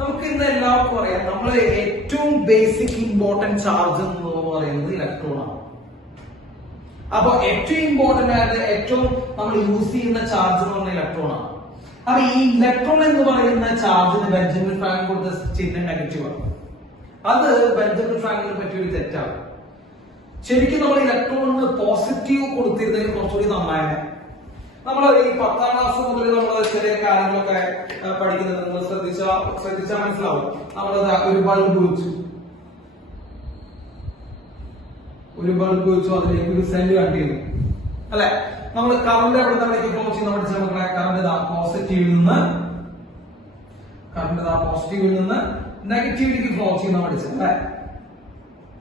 നമുക്ക് ഇന്ന് എല്ലാവർക്കും അറിയാം നമ്മൾ ഏറ്റവും ബേസിക് ഇമ്പോർട്ടന്റ് ചാർജ് എന്ന് പറയുന്നത് ഇലക്ട്രോൺ ആണ്. അപ്പൊ ഏറ്റവും ഇമ്പോർട്ടന്റ് ആയത് ഏറ്റവും നമ്മൾ യൂസ് ചെയ്യുന്ന ചാർജ് എന്ന് പറഞ്ഞ ഇലക്ട്രോൺ ആണ്. അപ്പൊ ഈ ഇലക്ട്രോൺ എന്ന് പറയുന്ന ചാർജിന് ബെഞ്ചമിൻ ഫ്രാങ്ക്ലിൻ കൊടുത്ത ചിഹ്നം നെഗറ്റീവ് ആണ്. അത് ബെഞ്ചമിൻ ഫ്രാങ്ക്ലിനെ പറ്റിയ ഒരു തെറ്റാണ്. ശരിക്കും നമ്മൾ ഇലക്ട്രോണിന് പോസിറ്റീവ് കൊടുത്തിരുന്നതിൽ കുറച്ചുകൂടി നന്നായിരുന്നു. നമ്മൾ ഈ 10ാം ക്ലാസ് മുതൽ നമ്മൾ ചെറിയ കാര്യങ്ങളൊക്കെ പഠിക്കുന്നത് നിങ്ങൾ ശ്രദ്ധിച്ചാൽ മനസ്സിലാവും. നമ്മളത് ഒരു ബൾബ് വെച്ചു അതിലേക്ക് ഒരു സെൽ കട്ട് ചെയ്തു അല്ലെ? നമ്മൾ കറണ്ട് എവിടെ നിന്ന് ഫ്ലോ ചെയ്യുന്ന പഠിച്ച മക്കളെ? കറണ്ട് പോസിറ്റീവിൽ നിന്ന് നെഗറ്റീവിലേക്ക് ഫ്ലോ ചെയ്യുന്ന പഠിച്ചത് അല്ലെ?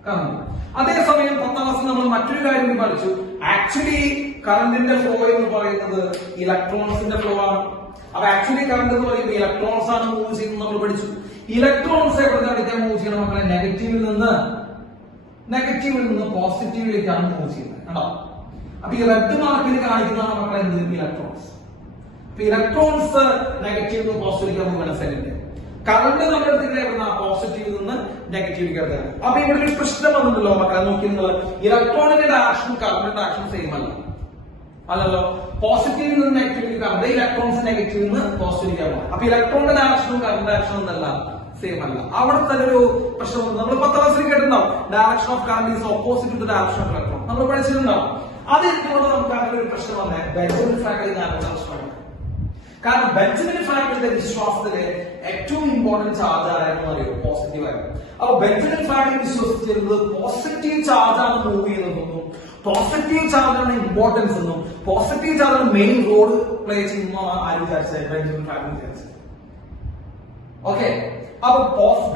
കറണ്ട്. അതേസമയം 10ാം ക്ലാസ്സിൽ നമ്മൾ മറ്റൊരു കാര്യം കൂടി പഠിച്ചു. ആക്ച്വലി കറണ്ടിന്റെ ഫ്ലോ എന്ന് പറയുന്നത് ഇലക്ട്രോൺസിന്റെ ഫ്ലോ ആണ്. അപ്പൊ ആക്ച്വലി കറണ്ട് എന്ന് പറയുമ്പോൾ ഇലക്ട്രോൺസ് ആണ് മൂവ് ചെയ്യുന്നത് നമ്മൾ പഠിച്ചു. ഇലക്ട്രോൺസ് എവിടെ നിന്നാണ് മൂവ് ചെയ്യണം മക്കളെ? നെഗറ്റീവിൽ നിന്ന് പോസിറ്റീവിലേക്കാണ് മൂവ് ചെയ്യുന്നത് കേട്ടോ. അപ്പൊ ഈ റെഡ് മാർക്കിൽ കാണിക്കുന്നതാണ് മക്കളെ എന്ത്? ഇലക്ട്രോൺസ്. അപ്പൊ ഇലക്ട്രോൺസ് നെഗറ്റീവ് നിന്ന് പോസിറ്റീവിലേക്ക് പോകുന്ന സെല്ലിന്റെ കറണ്ട് നമ്മുടെ അടുത്തേക്ക് പോസിറ്റീവിൽ നിന്ന് നെഗറ്റീവിലേക്ക് എടുത്താണ്. അപ്പൊ ഇവിടെ ഒരു പ്രശ്നം വന്നിട്ടുണ്ടല്ലോ മക്കളെ, നോക്കി നിങ്ങൾ. ഇലക്ട്രോണിന്റെ ഡയറക്ഷൻ കറണ്ടിന്റെ ഡയറക്ഷൻ സെയിം അല്ലല്ലോ. പോസിറ്റീവിൽ നിന്ന് നെഗറ്റീവിലേക്ക് കറണ്ട്, ഇലക്ട്രോൺസ് നെഗറ്റീവിൽ നിന്ന് പോസിറ്റീവിലേക്ക് പോകാം. അപ്പൊ ഇലക്ട്രോണിന്റെ ഡയറക്ഷനും കറണ്ട് ഡയറക്ഷനും എന്നല്ല സെയിം അല്ല. അവിടെ തന്നെ ഒരു പ്രശ്നം നമ്മൾ 10ാം ക്ലാസ്സിൽ കേട്ടിട്ടുണ്ടാവും. Direction of current is opposite to direction of electron നമ്മൾ പഠിച്ചിട്ടുണ്ടാവും. അത് എന്തുകൊണ്ട് നമുക്ക് അങ്ങനെ ഒരു പ്രശ്നം വന്നേ? ബെഞ്ചമിൻ ഫ്രാങ്ക്ലിൻ പ്രശ്നമാണ്. കാരണം ബെഞ്ചമിൻ ഫ്രാങ്ക്ലിന്റെ വിശ്വാസത്തില് ഏറ്റവും ഇമ്പോർട്ടന്റ് ചാർജ് ആയിരുന്നു അറിയോ? പോസിറ്റീവ് ആയിരുന്നു. അപ്പൊ ബെഞ്ചമിൻ ഫ്രാങ്ക്ലിൻ വിശ്വസിച്ചിരുന്നത് പോസിറ്റീവ് ചാർജ് ആണ് മൂവ് ചെയ്യുന്നതെന്നും പോസിറ്റീവ് ചാർജാണ് ഇമ്പോർട്ടൻസ് എന്നും പോസിറ്റീവ് ചാർജാണ് മെയിൻ റോൾ പ്ലേ ചെയ്യുന്ന ആര് വിചാരിച്ചത്? ബെഞ്ചമിൻ ഫ്രാങ്ക്ലിൻ വിചാരിച്ചത്. ഓക്കെ, അപ്പൊ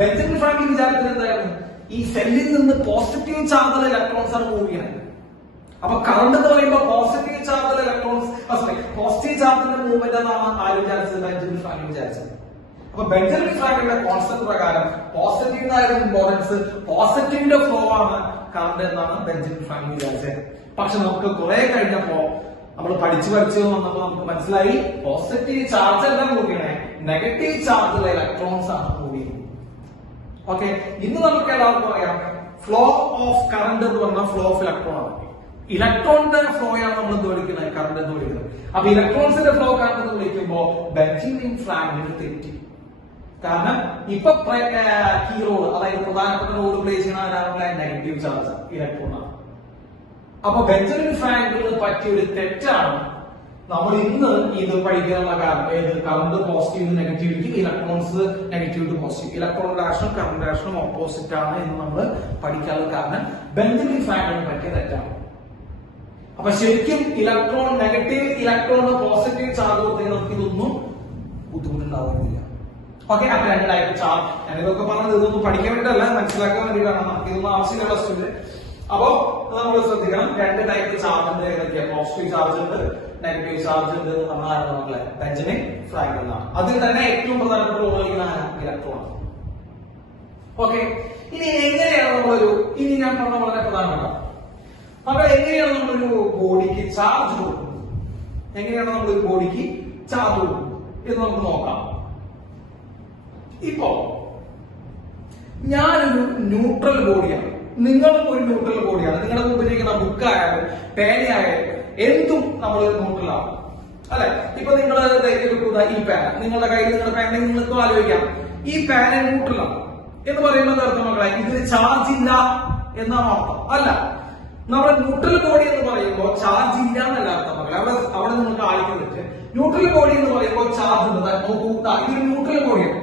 ബെഞ്ചമിൻ ഫ്രാങ്ക്ലിൻ വിചാരത്തിൽ എന്തായിരുന്നു? ഈ സെല്ലിൽ നിന്ന് പോസിറ്റീവ് ചാർജുള്ള ഇലക്ട്രോൺസ് ആണ് മൂവ് ചെയ്യുന്നത്. അപ്പൊ കറണ്ട് എന്ന് പറയുമ്പോൾ പോസിറ്റീവ് ചാർജുള്ള ഇലക്ട്രോൺസ് പോസിറ്റീവ് ചാർജിന്റെ മൂവ്മെന്റ് എന്നാണ് ആര് വിചാരിച്ചത്? ബെഞ്ചമിൻ ഫ്രാങ്ക്ലിൻ വിചാരിച്ചത്. അപ്പൊ ബെഞ്ചമിൻ ഫ്രാങ്ക്ലിന്റെ കോൺസെപ്റ്റ് പ്രകാരം പോസിറ്റീവിനായിരുന്നു ഇമ്പോർട്ടൻസ്, പോസിറ്റീവിന്റെ ഫ്ലോ ആണ് കറണ്ട് എന്നാണ് ബെഞ്ചമിൻ ഫ്രാങ്ക്ലിൻ വിചാരിച്ചത്. പക്ഷെ നമുക്ക് കുറെ കഴിഞ്ഞപ്പോ നമ്മൾ പഠിച്ചു വന്നപ്പോ നമുക്ക് മനസ്സിലായി പോസിറ്റീവ് ചാർജ് എല്ലാം മൂവ് ചെയ്യണേ, നെഗറ്റീവ് ചാർജുള്ള ഇലക്ട്രോൺസ് ആണ് മൂവ് ചെയ്യുന്നത്. ഓക്കെ, ഇന്ന് നമുക്ക് എല്ലാവർക്കും അറിയാം ഫ്ലോ ഓഫ് കറണ്ട് എന്ന് പറഞ്ഞാൽ ഫ്ലോ ഓഫ് ഇലക്ട്രോൺ ആണ്. ഇലക്ട്രോണിന്റെ ഫ്ലോ ആണ് നമ്മൾ എന്ത് വിളിക്കുന്നത്? കറണ്ട് എന്ന് വിളിക്കുന്നത്. അപ്പൊ ഇലക്ട്രോൺസിന്റെ ഫ്ലോ കറണ്ട് എന്ന് വിളിക്കുമ്പോ ബെഞ്ചമിൻ ഫ്രാങ്ക്ലിൻ തെറ്റി. കാരണം ഇപ്പൊ കീ റോൾ, അതായത് പ്രധാനപ്പെട്ട റോൾ പ്ലേ ചെയ്യുന്ന നെഗറ്റീവ് ചാർജ് ഇലക്ട്രോൺ ആണ്. അപ്പൊ ബെഞ്ചമിൻ ഫ്രാങ്ക്ലിന് പറ്റിയ ഒരു തെറ്റാണ് നമ്മൾ ഇന്ന് ഇത് പഠിക്കാനുള്ള കാരണം. ഏത്? കറണ്ട് പോസിറ്റീവ് നെഗറ്റീവിലേക്ക്, electrons negative to positive, electron ഡയറക്ഷനും കറണ്ട് ഡയറക്ഷനും ഓപ്പോസിറ്റ് ആണ് എന്ന് നമ്മൾ പഠിക്കാനുള്ള കാരണം ബെഞ്ചമിൻ ഫ്രാങ്ക്ലിന് പറ്റിയ തെറ്റാണ്. അപ്പൊ ശരിക്കും ഇലക്ട്രോൺ നെഗറ്റീവ് ഇലക്ട്രോണിന് പോസിറ്റീവ് ചാർജ് കൊടുത്തെങ്കിൽ നമുക്ക് ഇതൊന്നും ബുദ്ധിമുട്ടുണ്ടാവുന്നില്ല. ഓക്കെ, അപ്പൊ രണ്ട് ടൈപ്പ് ചാർജ് ഞാനിതൊക്കെ പറഞ്ഞത് ഇതൊന്നും പഠിക്കാൻ വേണ്ടിയിട്ടല്ല, മനസ്സിലാക്കാൻ വേണ്ടിയിട്ടാണ്. നമുക്ക് ഇതൊന്നും ആവശ്യമില്ല സ്റ്റൂഡന്റ്. അപ്പൊ നമ്മൾ ശ്രദ്ധിക്കണം, രണ്ട് ടൈപ്പ് ചാർജ് ഉണ്ട്. ഏതൊക്കെയാ? പോസിറ്റീവ് ചാർജ് ഉണ്ട്, നെഗറ്റീവ് ചാർജ് ഉണ്ട്. നമ്മളെ ബെഞ്ചമിൻ ഫ്രാങ്ക്ലിൻ ആണ്. അതിൽ തന്നെ ഏറ്റവും പ്രധാനപ്പെട്ട റോൾ കളിക്കുന്ന ഇലക്ട്രോൺ. ഓക്കെ, ഇനി എങ്ങനെയാണ് ഇനി ഞാൻ പറഞ്ഞ വളരെ പ്രധാനപ്പെട്ട അപ്പൊ എങ്ങനെയാണ് നമ്മളൊരു ബോഡിക്ക് ചാർജ് കൊടുക്കുന്നത്? എങ്ങനെയാണ് നമ്മളൊരു ബോഡിക്ക് ചാർജ് കൊടുക്കുന്നത് എന്ന് നമുക്ക് നോക്കാം. ഇപ്പോ ഞാനൊരു ന്യൂട്രൽ ബോഡിയാണ്, നിങ്ങളും ഒരു ന്യൂട്രൽ ബോഡിയാണ്. നിങ്ങളുടെ മുമ്പിലിരിക്കുന്ന ബുക്കായാലും പേനയായാലും എന്തും നമ്മൾ ന്യൂട്രലാണ് അല്ലെ? ഇപ്പൊ നിങ്ങൾ ഈ പേന നിങ്ങളുടെ കയ്യിൽ, നിങ്ങളുടെ പേന നിങ്ങൾക്ക് ആലോചിക്കാം, ഈ പേന ന്യൂട്രലാണ് എന്ന് പറയുന്നത് അർത്ഥമല്ല ഇതിന് ചാർജ് ഇല്ല എന്നാണ് അർത്ഥം. അല്ല, നമ്മുടെ ന്യൂട്രൽ ബോഡി എന്ന് പറയുമ്പോൾ ചാർജ് ഇല്ല എന്നല്ല അർത്ഥം. അവിടെ നിങ്ങൾക്ക് ആലോചിക്കുന്നത് ന്യൂട്രൽ ബോഡി എന്ന് പറയുമ്പോൾ ചാർജ് ഉണ്ട്. നോക്കൂ, ഇതൊരു ന്യൂട്രൽ ബോഡിയാണ്.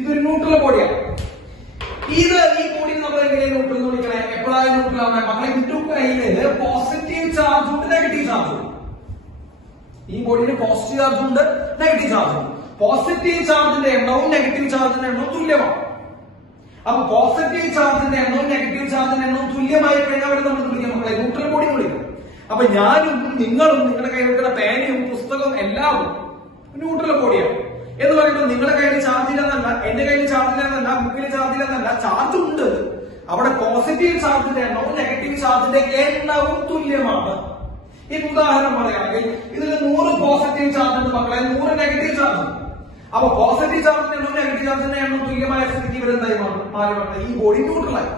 ഇതൊരു ന്യൂട്രൽ ബോഡിയാണ്. ഈ ബോഡി നമ്മൾ എങ്ങനെയാണ് ന്യൂട്രൽ എന്ന് വിളിക്കണേ? എപ്പോഴാണ് ന്യൂട്രൽ ആവുന്നത്? മക്കളെ, ഇതിന്റെ കയ്യില് പോസിറ്റീവ് ചാർജ് ഉണ്ട്, നെഗറ്റീവ് ചാർജ് ഉണ്ട്. ഈ ബോഡിയിൽ പോസിറ്റീവ് ചാർജ് ഉണ്ട്, നെഗറ്റീവ് ചാർജ് ഉണ്ട്. പോസിറ്റീവ് ചാർജിന്റെ എണ്ണവും നെഗറ്റീവ് ചാർജിന്റെ എണ്ണവും തുല്യമാണ്. അപ്പൊ പോസിറ്റീവ് ചാർജിന്റെ എണ്ണവും നെഗറ്റീവ് ചാർജിന്റെ എണ്ണവും തുല്യമായി കഴിഞ്ഞാൽ അവരെ നമ്മൾ വിളിക്കാം മക്കളെ ന്യൂട്രൽ ബോഡി വിളിക്കും. അപ്പൊ ഞാനും നിങ്ങളും നിങ്ങളുടെ കയ്യിൽ വെക്കുന്ന പേനയും പുസ്തകവും എല്ലാം ന്യൂട്രൽ ബോഡിയാണ് എന്ന് പറയുമ്പോൾ നിങ്ങളുടെ കയ്യിൽ ചാർജ് ഇല്ലെന്നല്ല, എന്റെ കയ്യിൽ ചാർജ് ഇല്ലെന്നല്ല, ബുക്കിൽ ചാർജ് ഇല്ലെന്നല്ല, ചാർജ് ഉണ്ട്. അവിടെ പോസിറ്റീവ് ചാർജിന്റെ എണ്ണവും നെഗറ്റീവ് ചാർജിന്റെ എണ്ണവും തുല്യമാണ്. ഈ ഉദാഹരണം പറയുകയാണെങ്കിൽ ഇതിൽ 100 പോസിറ്റീവ് ചാർജ് ഉണ്ട് മക്കളെ, 100 നെഗറ്റീവ് ചാർജ് ഉണ്ട്. അപ്പൊ പോസിറ്റീവ് ചാർജിന്റെ എണ്ണവും നെഗറ്റീവ് ചാർജിന്റെ എണ്ണവും തുല്യമായ സ്ഥിതിക്ക് ഇവരെന്തായി മാറി ഈ ബോഡി ന്യൂട്രലായി.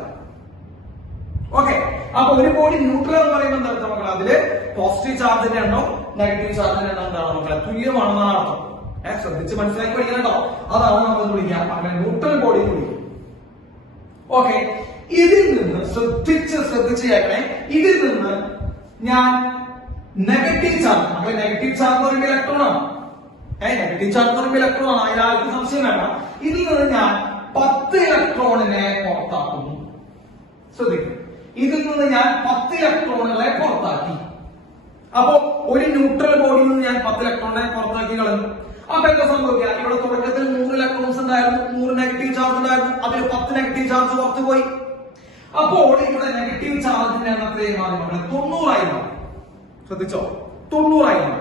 ഓക്കെ, അപ്പൊ ഒരു ബോഡി ന്യൂട്രൽ എന്ന് പറയുമ്പോൾ എന്താ മക്കളെ, അതില് പോസിറ്റീവ് ചാർജിന്റെ എണ്ണവും നെഗറ്റീവ് ചാർജിന്റെ എണ്ണം എന്താണ് മക്കളെ തുല്യമാണെന്നാണ് അർത്ഥം. ശ്രദ്ധിച്ച് മനസ്സിലാക്കി പഠിക്കണം കേട്ടോ. അതാണ് നമ്മൾ വിളിക്കാം അങ്ങനെ ന്യൂട്രൽ ബോഡി വിളിക്കും. ഓക്കെ, ഇതിൽ നിന്ന് ശ്രദ്ധിച്ച് കേൾക്കണേ. ഇതിൽ നിന്ന് ഞാൻ നെഗറ്റീവ് ചാർജ്, മക്കളെ നെഗറ്റീവ് ചാർജ് എന്ന് പറയുമ്പോൾ ഇലക്ട്രോൺ ആണ്. നെഗറ്റീവ് ചാർജ് എന്ന് പറയുമ്പോൾ ഇലക്ട്രോൺ ആണ്, അതിലാർക്കും സംശയം വേണ്ട. ഇതിൽ നിന്ന് ഞാൻ 10 ഇലക്ട്രോണിനെ പുറത്താക്കുന്നു. ശ്രദ്ധിക്കും, ഇതിൽ നിന്ന് ഞാൻ 10 ഇലക്ട്രോണുകളെ പുറത്താക്കി. അപ്പോ ഒരു ന്യൂട്രൽ ബോഡിയിൽ നിന്ന് ഞാൻ 10 ഇലക്ട്രോണിനെ പുറത്താക്കി കളഞ്ഞു. അപ്പൊ എന്താ സംഭവിക്കുക, ഇവിടെ തുടക്കത്തിൽ 100 ഇലക്ട്രോൺസ് ഉണ്ടായിരുന്നു, 100 നെഗറ്റീവ് ചാർജ് ഉണ്ടായിരുന്നു, അതിൽ 10 നെഗറ്റീവ് ചാർജ് പുറത്തു പോയി. അപ്പോൾ ഇവിടെ നെഗറ്റീവ് ചാർജിന്റെ എണ്ണത്തിലേക്ക് മാറി മക്കളെ 90 ആയി മാറി. ശ്രദ്ധിച്ചോ, 90 ആയി മാറി.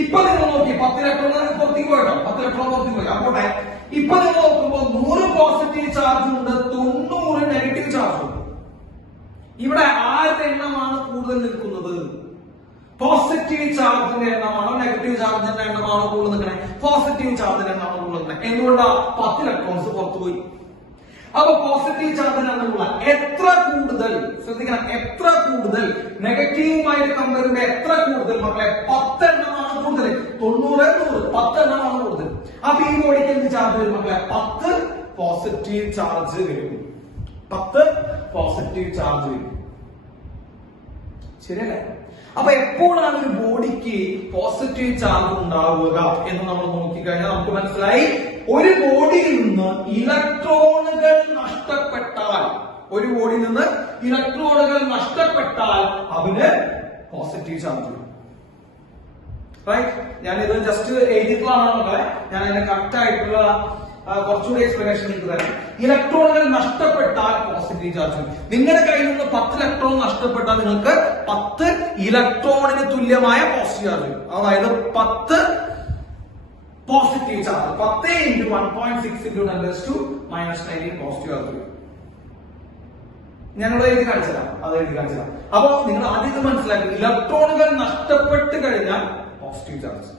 ഇപ്പൊ നിങ്ങൾ നോക്കി 10 ഇലക്ട്രോൺ പുറത്തേക്ക് പോയിട്ടോ, 10 ഇലക്ട്രോൺ പുറത്തേക്ക് പോയി. അപ്പോട്ടെ ഇപ്പൊ നിങ്ങൾ നോക്കുമ്പോൾ 100 പോസിറ്റീവ് ചാർജ് ഉണ്ട്, 90 നെഗറ്റീവ് ചാർജ് ഉണ്ട്. ഇവിടെ ആരുടെ എണ്ണമാണ് കൂടുതൽ നിൽക്കുന്നത്? പോസിറ്റീവ് ചാർജിന്റെ എണ്ണമാണോ നെഗറ്റീവ് ചാർജിന്റെ എണ്ണമാണോ കൂടുതൽ നിൽക്കണേ? പോസിറ്റീവ് ചാർജിന്റെ എണ്ണമാണോ കൂടുതൽ നിൽക്കണേ? എന്തുകൊണ്ടാ? 10 ഇലക്ട്രോൺസ് പുറത്തുപോയി. അപ്പൊ പോസിറ്റീവ് ചാർജിന്റെ എണ്ണമുള്ള എത്ര കൂടുതൽ, ശ്രദ്ധിക്കണം, എത്ര കൂടുതൽ നെഗറ്റീവുമായിട്ട് കമ്പയർ ചെയ്യുമ്പോൾ എത്ര കൂടുതൽ മക്കളെ? 10 എണ്ണമാണ് കൂടുതൽ. 90 10 എണ്ണമാണ് കൂടുതൽ. അപ്പൊ ഈ ബോഡിക്ക് എന്ത് ചാർജ് വരും മക്കളെ? 10 പോസിറ്റീവ് ചാർജ് വരും. 10 പോസിറ്റീവ് ചാർജ് വരും. ശരിയല്ലേ? അപ്പൊ എപ്പോഴാണ് ഒരു ബോഡിക്ക് പോസിറ്റീവ് ചാർജ് ഉണ്ടാവുക എന്ന് നമ്മൾ നോക്കിക്കഴിഞ്ഞാൽ നമുക്ക് മനസ്സിലായി, ഒരു ബോഡിയിൽ നിന്ന് ഇലക്ട്രോണുകൾ നഷ്ടപ്പെട്ടാൽ, ഒരു ബോഡിയിൽ നിന്ന് ഇലക്ട്രോണുകൾ നഷ്ടപ്പെട്ടാൽ അവന് പോസിറ്റീവ് ചാർജ് വരും. റൈറ്റ്? ഞാനിത് ജസ്റ്റ് എഴുതിയിട്ടുള്ളതാണ് മക്കളെ, ഞാൻ അതിന്റെ കറക്റ്റ് ആയിട്ടുള്ള കുറച്ചുകൂടി എക്സ്പ്ലനേഷൻ നിങ്ങൾക്ക് തരാം. ഇലക്ട്രോണുകൾ നഷ്ടപ്പെട്ടാൽ പോസിറ്റീവ് ചാർജ് വരും. നിങ്ങളുടെ കയ്യിൽ നിന്ന് 10 ഇലക്ട്രോൺ നഷ്ടപ്പെട്ടാൽ നിങ്ങൾക്ക് 10 ഇലക്ട്രോണിന് തുല്യമായ പോസിറ്റീവ് ചാർജ് വരും. അതായത് 10 പോസിറ്റീവ് ചാർജ്, 10 × 1.6 × 10⁻⁻⁹ പോസിറ്റീവ് ചാർജ് വരും. ഞാനിവിടെ എഴുതി കാണിച്ചുതരാം, അത് എഴുതി കാണിച്ചുതരാം. അപ്പൊ നിങ്ങൾ ആദ്യം ഇത് മനസ്സിലാക്കി, ഇലക്ട്രോണുകൾ നഷ്ടപ്പെട്ട് കഴിഞ്ഞാൽ പോസിറ്റീവ് ചാർജ്.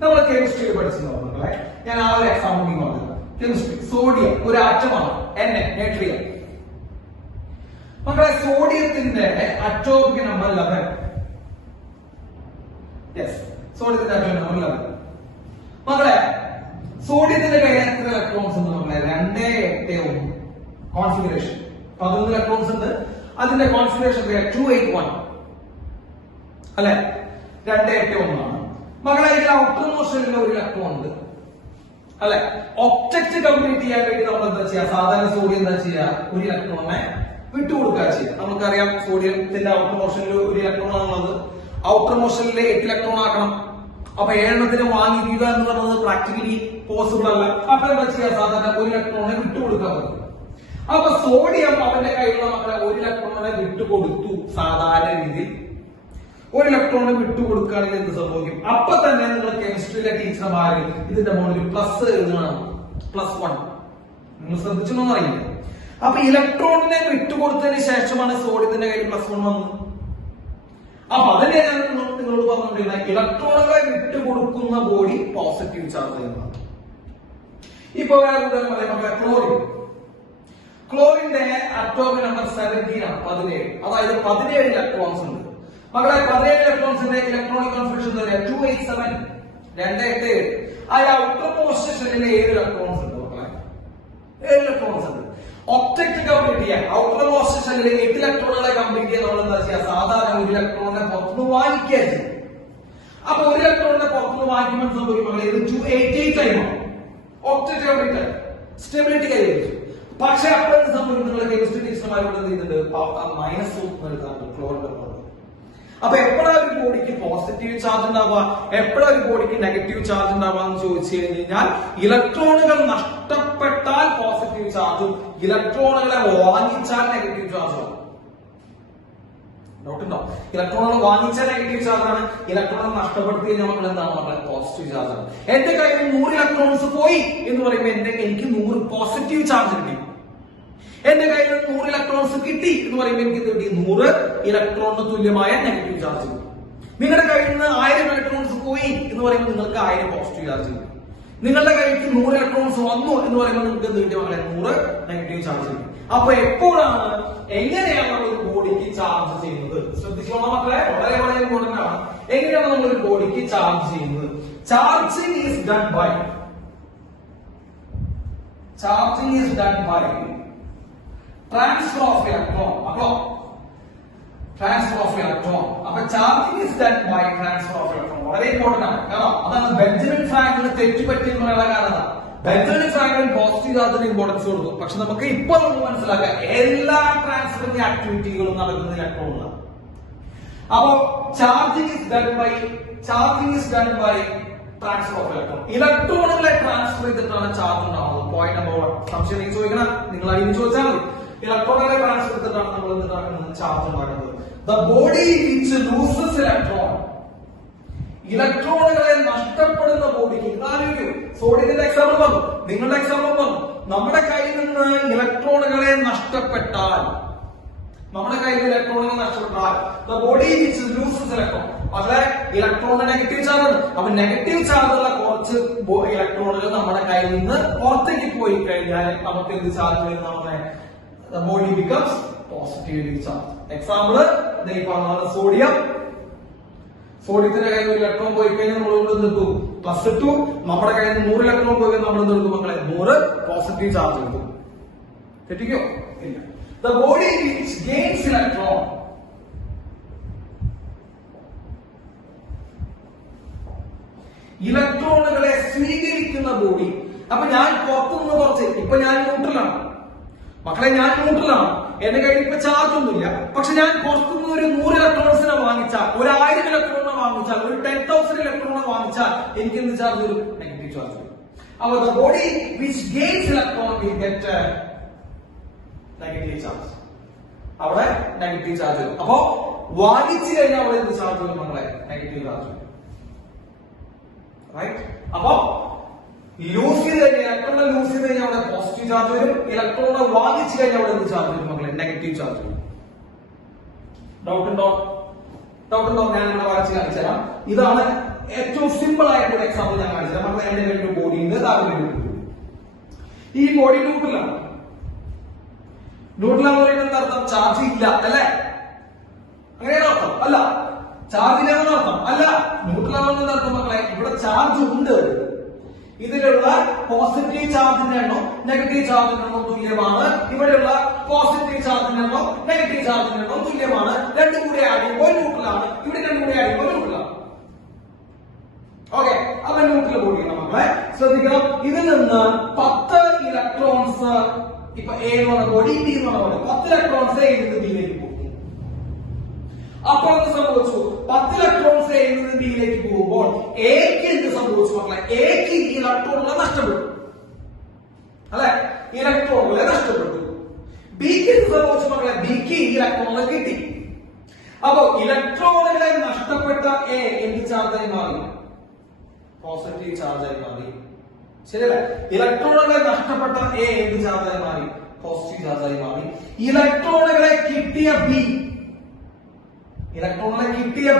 നമ്മൾ കെമിസ്ട്രിയിൽ പഠിച്ചു നോക്കുന്നുണ്ടല്ലേ, ഞാൻ ആ ഒരു എക്സാമ്പിൾ പറഞ്ഞത്. കെമിസ്ട്രി, സോഡിയം ഒരു ആറ്റമാണ്, നേട്രിയം. മക്കളെ സോഡിയത്തിന്റെ അറ്റോമിക് നമ്പർ 11. യെസ്, സോഡിയത്തിന്റെ അറ്റോമിക് നമ്പർ 11. മക്കളെ സോഡിയത്തിന്റെ കയ്യിൽ എത്ര ഇലക്ട്രോൺസ് ഉണ്ട് മക്കളെ? 2, 8, 1 കോൺഫിഗറേഷൻ. 11 ഇലക്ട്രോൺസ് ഉണ്ട്. അതിന്റെ കോൺഫിഗറേഷൻ 281 അല്ലെ? 2, 8, 1 ആണ്. മകളെ ഇതിൽ ഔട്ടർ മോഷനിൽ ഒരു ഇലക്ട്രോൺ ഉണ്ട് അല്ലെ? ഒബ്ജക്റ്റ് കംപ്ലീറ്റ് ചെയ്യാൻ വേണ്ടി നമ്മൾ എന്താ ചെയ്യുക? സാധാരണ സോഡിയം എന്താ ചെയ്യുക? ഒരു ഇലക്ട്രോണെ വിട്ടുകൊടുക്കുക ചെയ്യുക. നമുക്കറിയാം സോഡിയത്തിന്റെ ഔട്ടർ മോഷനിൽ ഒരു ഇലക്ട്രോൺ ആണുള്ളത്. ഔട്ടർ മോഷനിൽ 8 ഇലക്ട്രോൺ ആക്കണം. അപ്പൊ 7 വാങ്ങിക്കുക എന്ന് പറയുന്നത് പ്രാക്ടിക്കലി പോസിബിൾ അല്ല. അപ്പൊ എന്താ ചെയ്യുക? സാധാരണ ഒരു ഇലക്ട്രോണെ വിട്ടുകൊടുക്കാൻ പറ്റും. അപ്പൊ സോഡിയം അവന്റെ കയ്യിലുള്ള മക്കളെ ഒരു ഇലക്ട്രോണെ വിട്ടുകൊടുത്തു. സാധാരണ രീതിയിൽ ഒരു ഇലക്ട്രോണ് വിട്ടുകൊടുക്കുകയാണെങ്കിൽ എന്ത് സംഭവിക്കും? അപ്പൊ തന്നെ നിങ്ങൾ കെമിസ്ട്രിയിലെ ടീച്ചർമാര് ഇതിന്റെ മുകളിൽ പ്ലസ് എഴുതണം, +1. നിങ്ങൾ ശ്രദ്ധിച്ചൊന്നും അറിയില്ല. അപ്പൊ ഇലക്ട്രോണിനെ വിട്ടുകൊടുത്തതിന് ശേഷമാണ് സോഡിയത്തിന്റെ കയ്യിൽ +1 വന്നത്. അപ്പൊ അതിനെ ഞാൻ നിങ്ങളോട് പറഞ്ഞിട്ടുണ്ടെങ്കിൽ ഇലക്ട്രോണുകളെ വിട്ടുകൊടുക്കുന്ന ബോഡി പോസിറ്റീവ് ചാർജ് എന്നാണ്. ഇപ്പൊ വേറെ പറയാം ക്ലോറിൻ. ക്ലോറിന്റെ അറ്റോമിക് നമ്പർ 17 ആണ്, 17. അതായത് 17 ഇലക്ട്രോൺസ് ഉണ്ട്. മകളെ 17 ഇലക്ട്രോൺസിന്റെ ഇലക്ട്രോണിക് കോൺഫിഗറേഷൻ 287, 287. അതിൽ ഔട്ടർ മോസ്റ്റ് ഷെല്ലിൽ 7 ഇലക്ട്രോൺസ് ഉണ്ട് മക്കളെ, 7 ഇലക്ട്രോൺസ് ഉണ്ട്. ഒബ്ജക്റ്റ് കംപ്ലീറ്റ് ചെയ്യാൻ ഔട്ടർ മോസ്റ്റ് ഷെല്ലിൽ 8 ഇലക്ട്രോണുകളെ കംപ്ലീറ്റ് ചെയ്യാൻ നമ്മൾ എന്താ ചെയ്യുക? സാധാരണ ഒരു ഇലക്ട്രോണിനെ പുറത്തുനിന്ന് വാങ്ങിക്കുക ചെയ്യും. അപ്പൊ ഒരു ഇലക്ട്രോണിനെ പുറത്തുനിന്ന് വാങ്ങിക്കുമ്പോൾ സംഭവിക്കും ഇത് 288 ആയി മാറും. ഒബ്ജക്റ്റ് കംപ്ലീറ്റ് സ്റ്റെബിലിറ്റി കൈവരിച്ചു. പക്ഷെ അപ്പോൾ എന്ത് സംഭവിക്കും? നിങ്ങളുടെ കെമിസ്ട്രി ടീച്ചർമാരോട് എന്ത് ചെയ്യുന്നുണ്ട്? -1 എഴുതാറുണ്ട് ക്ലോറിന്റെ. അപ്പൊ എപ്പോഴാണ് ഒരു ബോഡിക്ക് പോസിറ്റീവ് ചാർജ് ഉണ്ടാവുക, എപ്പോഴാണ് ഒരു ബോഡിക്ക് നെഗറ്റീവ് ചാർജ് ഉണ്ടാവുക എന്ന് ചോദിച്ചു കഴിഞ്ഞാൽ ഇലക്ട്രോണുകൾ നഷ്ടപ്പെട്ടാൽ പോസിറ്റീവ് ചാർജും ഇലക്ട്രോണുകളെ വാങ്ങിച്ചാൽ നെഗറ്റീവ് ചാർജും. ഡൗട്ട് ഉണ്ടോ? ഇലക്ട്രോണുകൾ വാങ്ങിച്ചാൽ നെഗറ്റീവ് ചാർജ് ആണ്, ഇലക്ട്രോണുകൾ നഷ്ടപ്പെടുത്തി കഴിഞ്ഞാൽ നമ്മൾ എന്താണ് പറയുന്നത്? പോസിറ്റീവ് ചാർജ് ആണ്. എന്റെ കയ്യിൽ 100 ഇലക്ട്രോൺസ് പോയി എന്ന് പറയുമ്പോൾ എനിക്ക് 100 പോസിറ്റീവ് ചാർജ് കിട്ടി. എന്റെ കയ്യിൽ 100 ഇലക്ട്രോൺസ് കിട്ടി എന്ന് പറയുമ്പോൾ എനിക്ക് കിട്ടി 100 ഇലക്ട്രോണിന് തുല്യമായ നെഗറ്റീവ് ചാർജ് കിട്ടി. നിങ്ങളുടെ കയ്യിൽ നിന്ന് 1000 ഇലക്ട്രോൺസ് പോയി എന്ന് പറയുമ്പോൾ നിങ്ങൾക്ക് 1000 പോസിറ്റീവ് ചാർജ് കിട്ടി. നിങ്ങളുടെ കയ്യിൽ 100 ഇലക്ട്രോൺസ് വന്നു എന്ന് പറയുമ്പോൾ നിങ്ങൾക്ക് കിട്ടിയ മകളെ 100 നെഗറ്റീവ് ചാർജ് കിട്ടി. അപ്പൊ എപ്പോഴാണ്, എങ്ങനെയാണ് നമ്മൾ ഒരു ബോഡിക്ക് ചാർജ് ചെയ്യുന്നത്? ശ്രദ്ധിച്ചോളാം മക്കളെ, വളരെ വളരെ ഇമ്പോർട്ടന്റ് ആണ്. എങ്ങനെയാണ് നമ്മൾ ഒരു ബോഡിക്ക് ചാർജ് ചെയ്യുന്നത്? Charging is done by transfer of electron. അപ്പോ ട്രാൻസ്ഫർ ഓഫ് ഇലക്ട്രോൺ. അപ്പൊ charging is done by transfer of electron. വളരെ ഇമ്പോർട്ടന്റ് ആണ്. കാരണം അതാണ് ബെഞ്ചമിൻ ഫ്രാങ്ക്ലിന് തെറ്റുപറ്റിയെന്ന് പറയാനുള്ള കാരണം. ബെഞ്ചമിൻ ഫ്രാങ്ക്ലിൻ പോസിറ്റീവ് ചാർജിന് ഇമ്പോർട്ടൻസ് കൊടുത്തു. പക്ഷെ നമുക്ക് ഇപ്പൊ നമുക്ക് മനസ്സിലാക്കാം എല്ലാ ട്രാൻസ്ഫറിംഗ് ആക്ടിവിറ്റികളും നടക്കുന്നത് ഇലക്ട്രോണിലാണ്. അപ്പോ charging is done by transfer of electron. ഇലക്ട്രോണുകളെ ട്രാൻസ്ഫർ ചെയ്തിട്ടാണ് ചാർജ് ഉണ്ടാവുന്നത്. Point number 1. സംശയം ചോദിക്കണം, നിങ്ങൾ അതിന് ചോദിച്ചാൽ മതി. ഇലക്ട്രോണുകളെ ട്രാൻസ്ഫർ ചെയ്തിട്ടാണ് നമ്മൾ എന്തുണ്ടാക്കുന്നത്? ചാർജ് ഉണ്ടാക്കുന്നത്. The body which loses electron. ഇലക്ട്രോണുകളെ നഷ്ടപ്പെടുന്ന ബോഡിക്ക്, സോഡിയത്തിന്റെ എക്സാമ്പിൾ പറഞ്ഞു, നിങ്ങളുടെ എക്സാമ്പിൾ പറഞ്ഞു. നമ്മുടെ കയ്യിൽ നിന്ന് ഇലക്ട്രോണുകളെ നഷ്ടപ്പെട്ടാൽ the body which loses electron. പക്ഷേ ഇലക്ട്രോണിന് നെഗറ്റീവ് ചാർജ് ആണ്. അപ്പൊ നെഗറ്റീവ് ചാർജുള്ള കുറച്ച് ഇലക്ട്രോണുകൾ നമ്മുടെ കയ്യിൽ നിന്ന് പുറത്തേക്ക് പോയി കഴിഞ്ഞാൽ നമുക്ക് എന്ത് ചാർജ് വരും? നമ്മുടെ body becomes positively charge. Example sodium. സോഡിയത്തിന്റെ കയ്യിൽ 1 ഇലക്ട്രോൺ പോയി കഴിഞ്ഞാൽ നമ്മൾ എന്തെടുക്കും? പ്ലസ് ഇട്ടു. നമ്മുടെ കയ്യിൽ നിന്ന് 100 ഇലക്ട്രോൺ പോയി കഴിഞ്ഞാൽ നമ്മൾ എന്തെടുക്കും മക്കളെ? 100 പോസിറ്റീവ് ചാർജ് എടുക്കും. തെറ്റിക്കോ? ഇല്ല. The body which gains electron. ഇലക്ട്രോണുകളെ സ്വീകരിക്കുന്ന ബോഡി. അപ്പൊ ഞാൻ പുറത്തുനിന്ന് കുറച്ച്, ഇപ്പൊ ഞാൻ ന്യൂട്രലാണ് മക്കളെ, ഞാൻ ന്യൂട്രലാണ്. എന്റെ കയ്യിൽ ഇപ്പൊ ചാർജ് ഒന്നുമില്ല. പക്ഷെ ഞാൻ പുറത്തുനിന്ന് ഒരു 100 ഇലക്ട്രോൺസിനെ വാങ്ങിച്ചാൽ, ഒരു 1000 ഇലക്ട്രോണിനെ വാങ്ങിച്ചാൽ, ഒരു 10,000 ഇലക്ട്രോണിനെ വാങ്ങിച്ചാൽ എനിക്ക് എന്ത് ചാർജ് വരും? നെഗറ്റീവ് ചാർജ് വരും. അപ്പൊ the body which gains electron will get negative charge. അവിടെ നെഗറ്റീവ് ചാർജ് വരും. അപ്പോ വാങ്ങിച്ചു കഴിഞ്ഞാൽ അവിടെ എന്ത് ചാർജ് വരും മക്കളെ? നെഗറ്റീവ് ചാർജ് വരും. റൈറ്റ്? അപ്പോ ലൂസ് ചെയ്ത് കഴിഞ്ഞാൽ, ഇലക്ട്രോണെ ലൂസ് ചെയ്ത് കഴിഞ്ഞാൽ അവിടെ പോസിറ്റീവ് ചാർജ് വരും. ഇലക്ട്രോണെ വാങ്ങിച്ചു കഴിഞ്ഞാൽ അവിടെ എന്ത് ചാർജ് വരും മക്കളെ? നെഗറ്റീവ് ചാർജ് വരും. ഡൗട്ട് ഉണ്ടോ? ഞാൻ ഇവിടെ വരച്ച് കാണിച്ചു തരാം. ഇതാണ് ഏറ്റവും സിമ്പിൾ ആയിട്ടുള്ള എക്സാമ്പിൾ ഞാൻ കാണിച്ചു തരാം. മക്കളെ, എന്റെ ഒരു ബോഡി ഉണ്ട്, ഈ ബോഡി ന്യൂട്രലാണ്. ന്യൂട്രൽ എന്ന് പറയുന്നത് അർത്ഥം ചാർജ് ഇല്ല അല്ലെ? അങ്ങനെയാണ് അർത്ഥം? അല്ല. ചാർജ് ഇല്ലാന്ന് അർത്ഥം അല്ല. ന്യൂട്രൽ ആവുന്ന അർത്ഥം മക്കളെ, ഇവിടെ ചാർജ് ഉണ്ട്. ഇതിലുള്ള പോസിറ്റീവ് ചാർജിന്റെ എണ്ണം നെഗറ്റീവ് ചാർജിന്റെ എണ്ണം തുല്യമാണ്. ഇവിടെയുള്ള പോസിറ്റീവ് ചാർജിന്റെ എണ്ണം നെഗറ്റീവ് ചാർജിന്റെ എണ്ണം തുല്യമാണ്. രണ്ടും കൂടി ആഡ് ചെയ്യുമ്പോൾ ന്യൂട്രലാണ്. ഇവിടെ രണ്ടും കൂടി ആഡ് ചെയ്യുമ്പോൾ ന്യൂട്രലാണ്. ഓക്കെ, അപ്പൊ ന്യൂട്രൽ ബോഡിയാണ് മക്കളെ. ശ്രദ്ധിക്കണം, ഇതിൽ നിന്ന് 10 ഇലക്ട്രോൺസ്, ഇപ്പൊ എ എന്ന് പറഞ്ഞ ബോഡി, ബി എന്ന് പറഞ്ഞ ബോഡി, 10 ഇലക്ട്രോൺസ് എ നിന്ന് ബിയിലേക്ക് പോകും. അപ്പൊ എന്ത് സംഭവിച്ചു? 10 ഇലക്ട്രോൺസ് എ നിന്ന് ബിയിലേക്ക് പോകുമ്പോൾ എക്ക് എന്ത് സംഭവിച്ചു മക്കളെ? എക്ക് ഈ ഇലക്ട്രോണുകളെ നഷ്ടപ്പെട്ടു അല്ലെ? ഇലക്ട്രോണുകളെ നഷ്ടപ്പെട്ടു. ബിക്ക് എന്ത് സംഭവിച്ചു മക്കളെ? ബിക്ക് ഈ ഇലക്ട്രോണുകളെ കിട്ടി. അപ്പൊ ഇലക്ട്രോണുകളെ നഷ്ടപ്പെട്ട എ എന്ത് ചാർജായി മാറി? പോസിറ്റീവ് ചാർജായി മാറി. ശരിയല്ലേ? ഇലക്ട്രോണുകളെ നഷ്ടപ്പെട്ട എ എന്ത് ചാർജായി മാറി? പോസിറ്റീവ് ചാർജായി മാറി. ഇലക്ട്രോണുകളെ കിട്ടിയ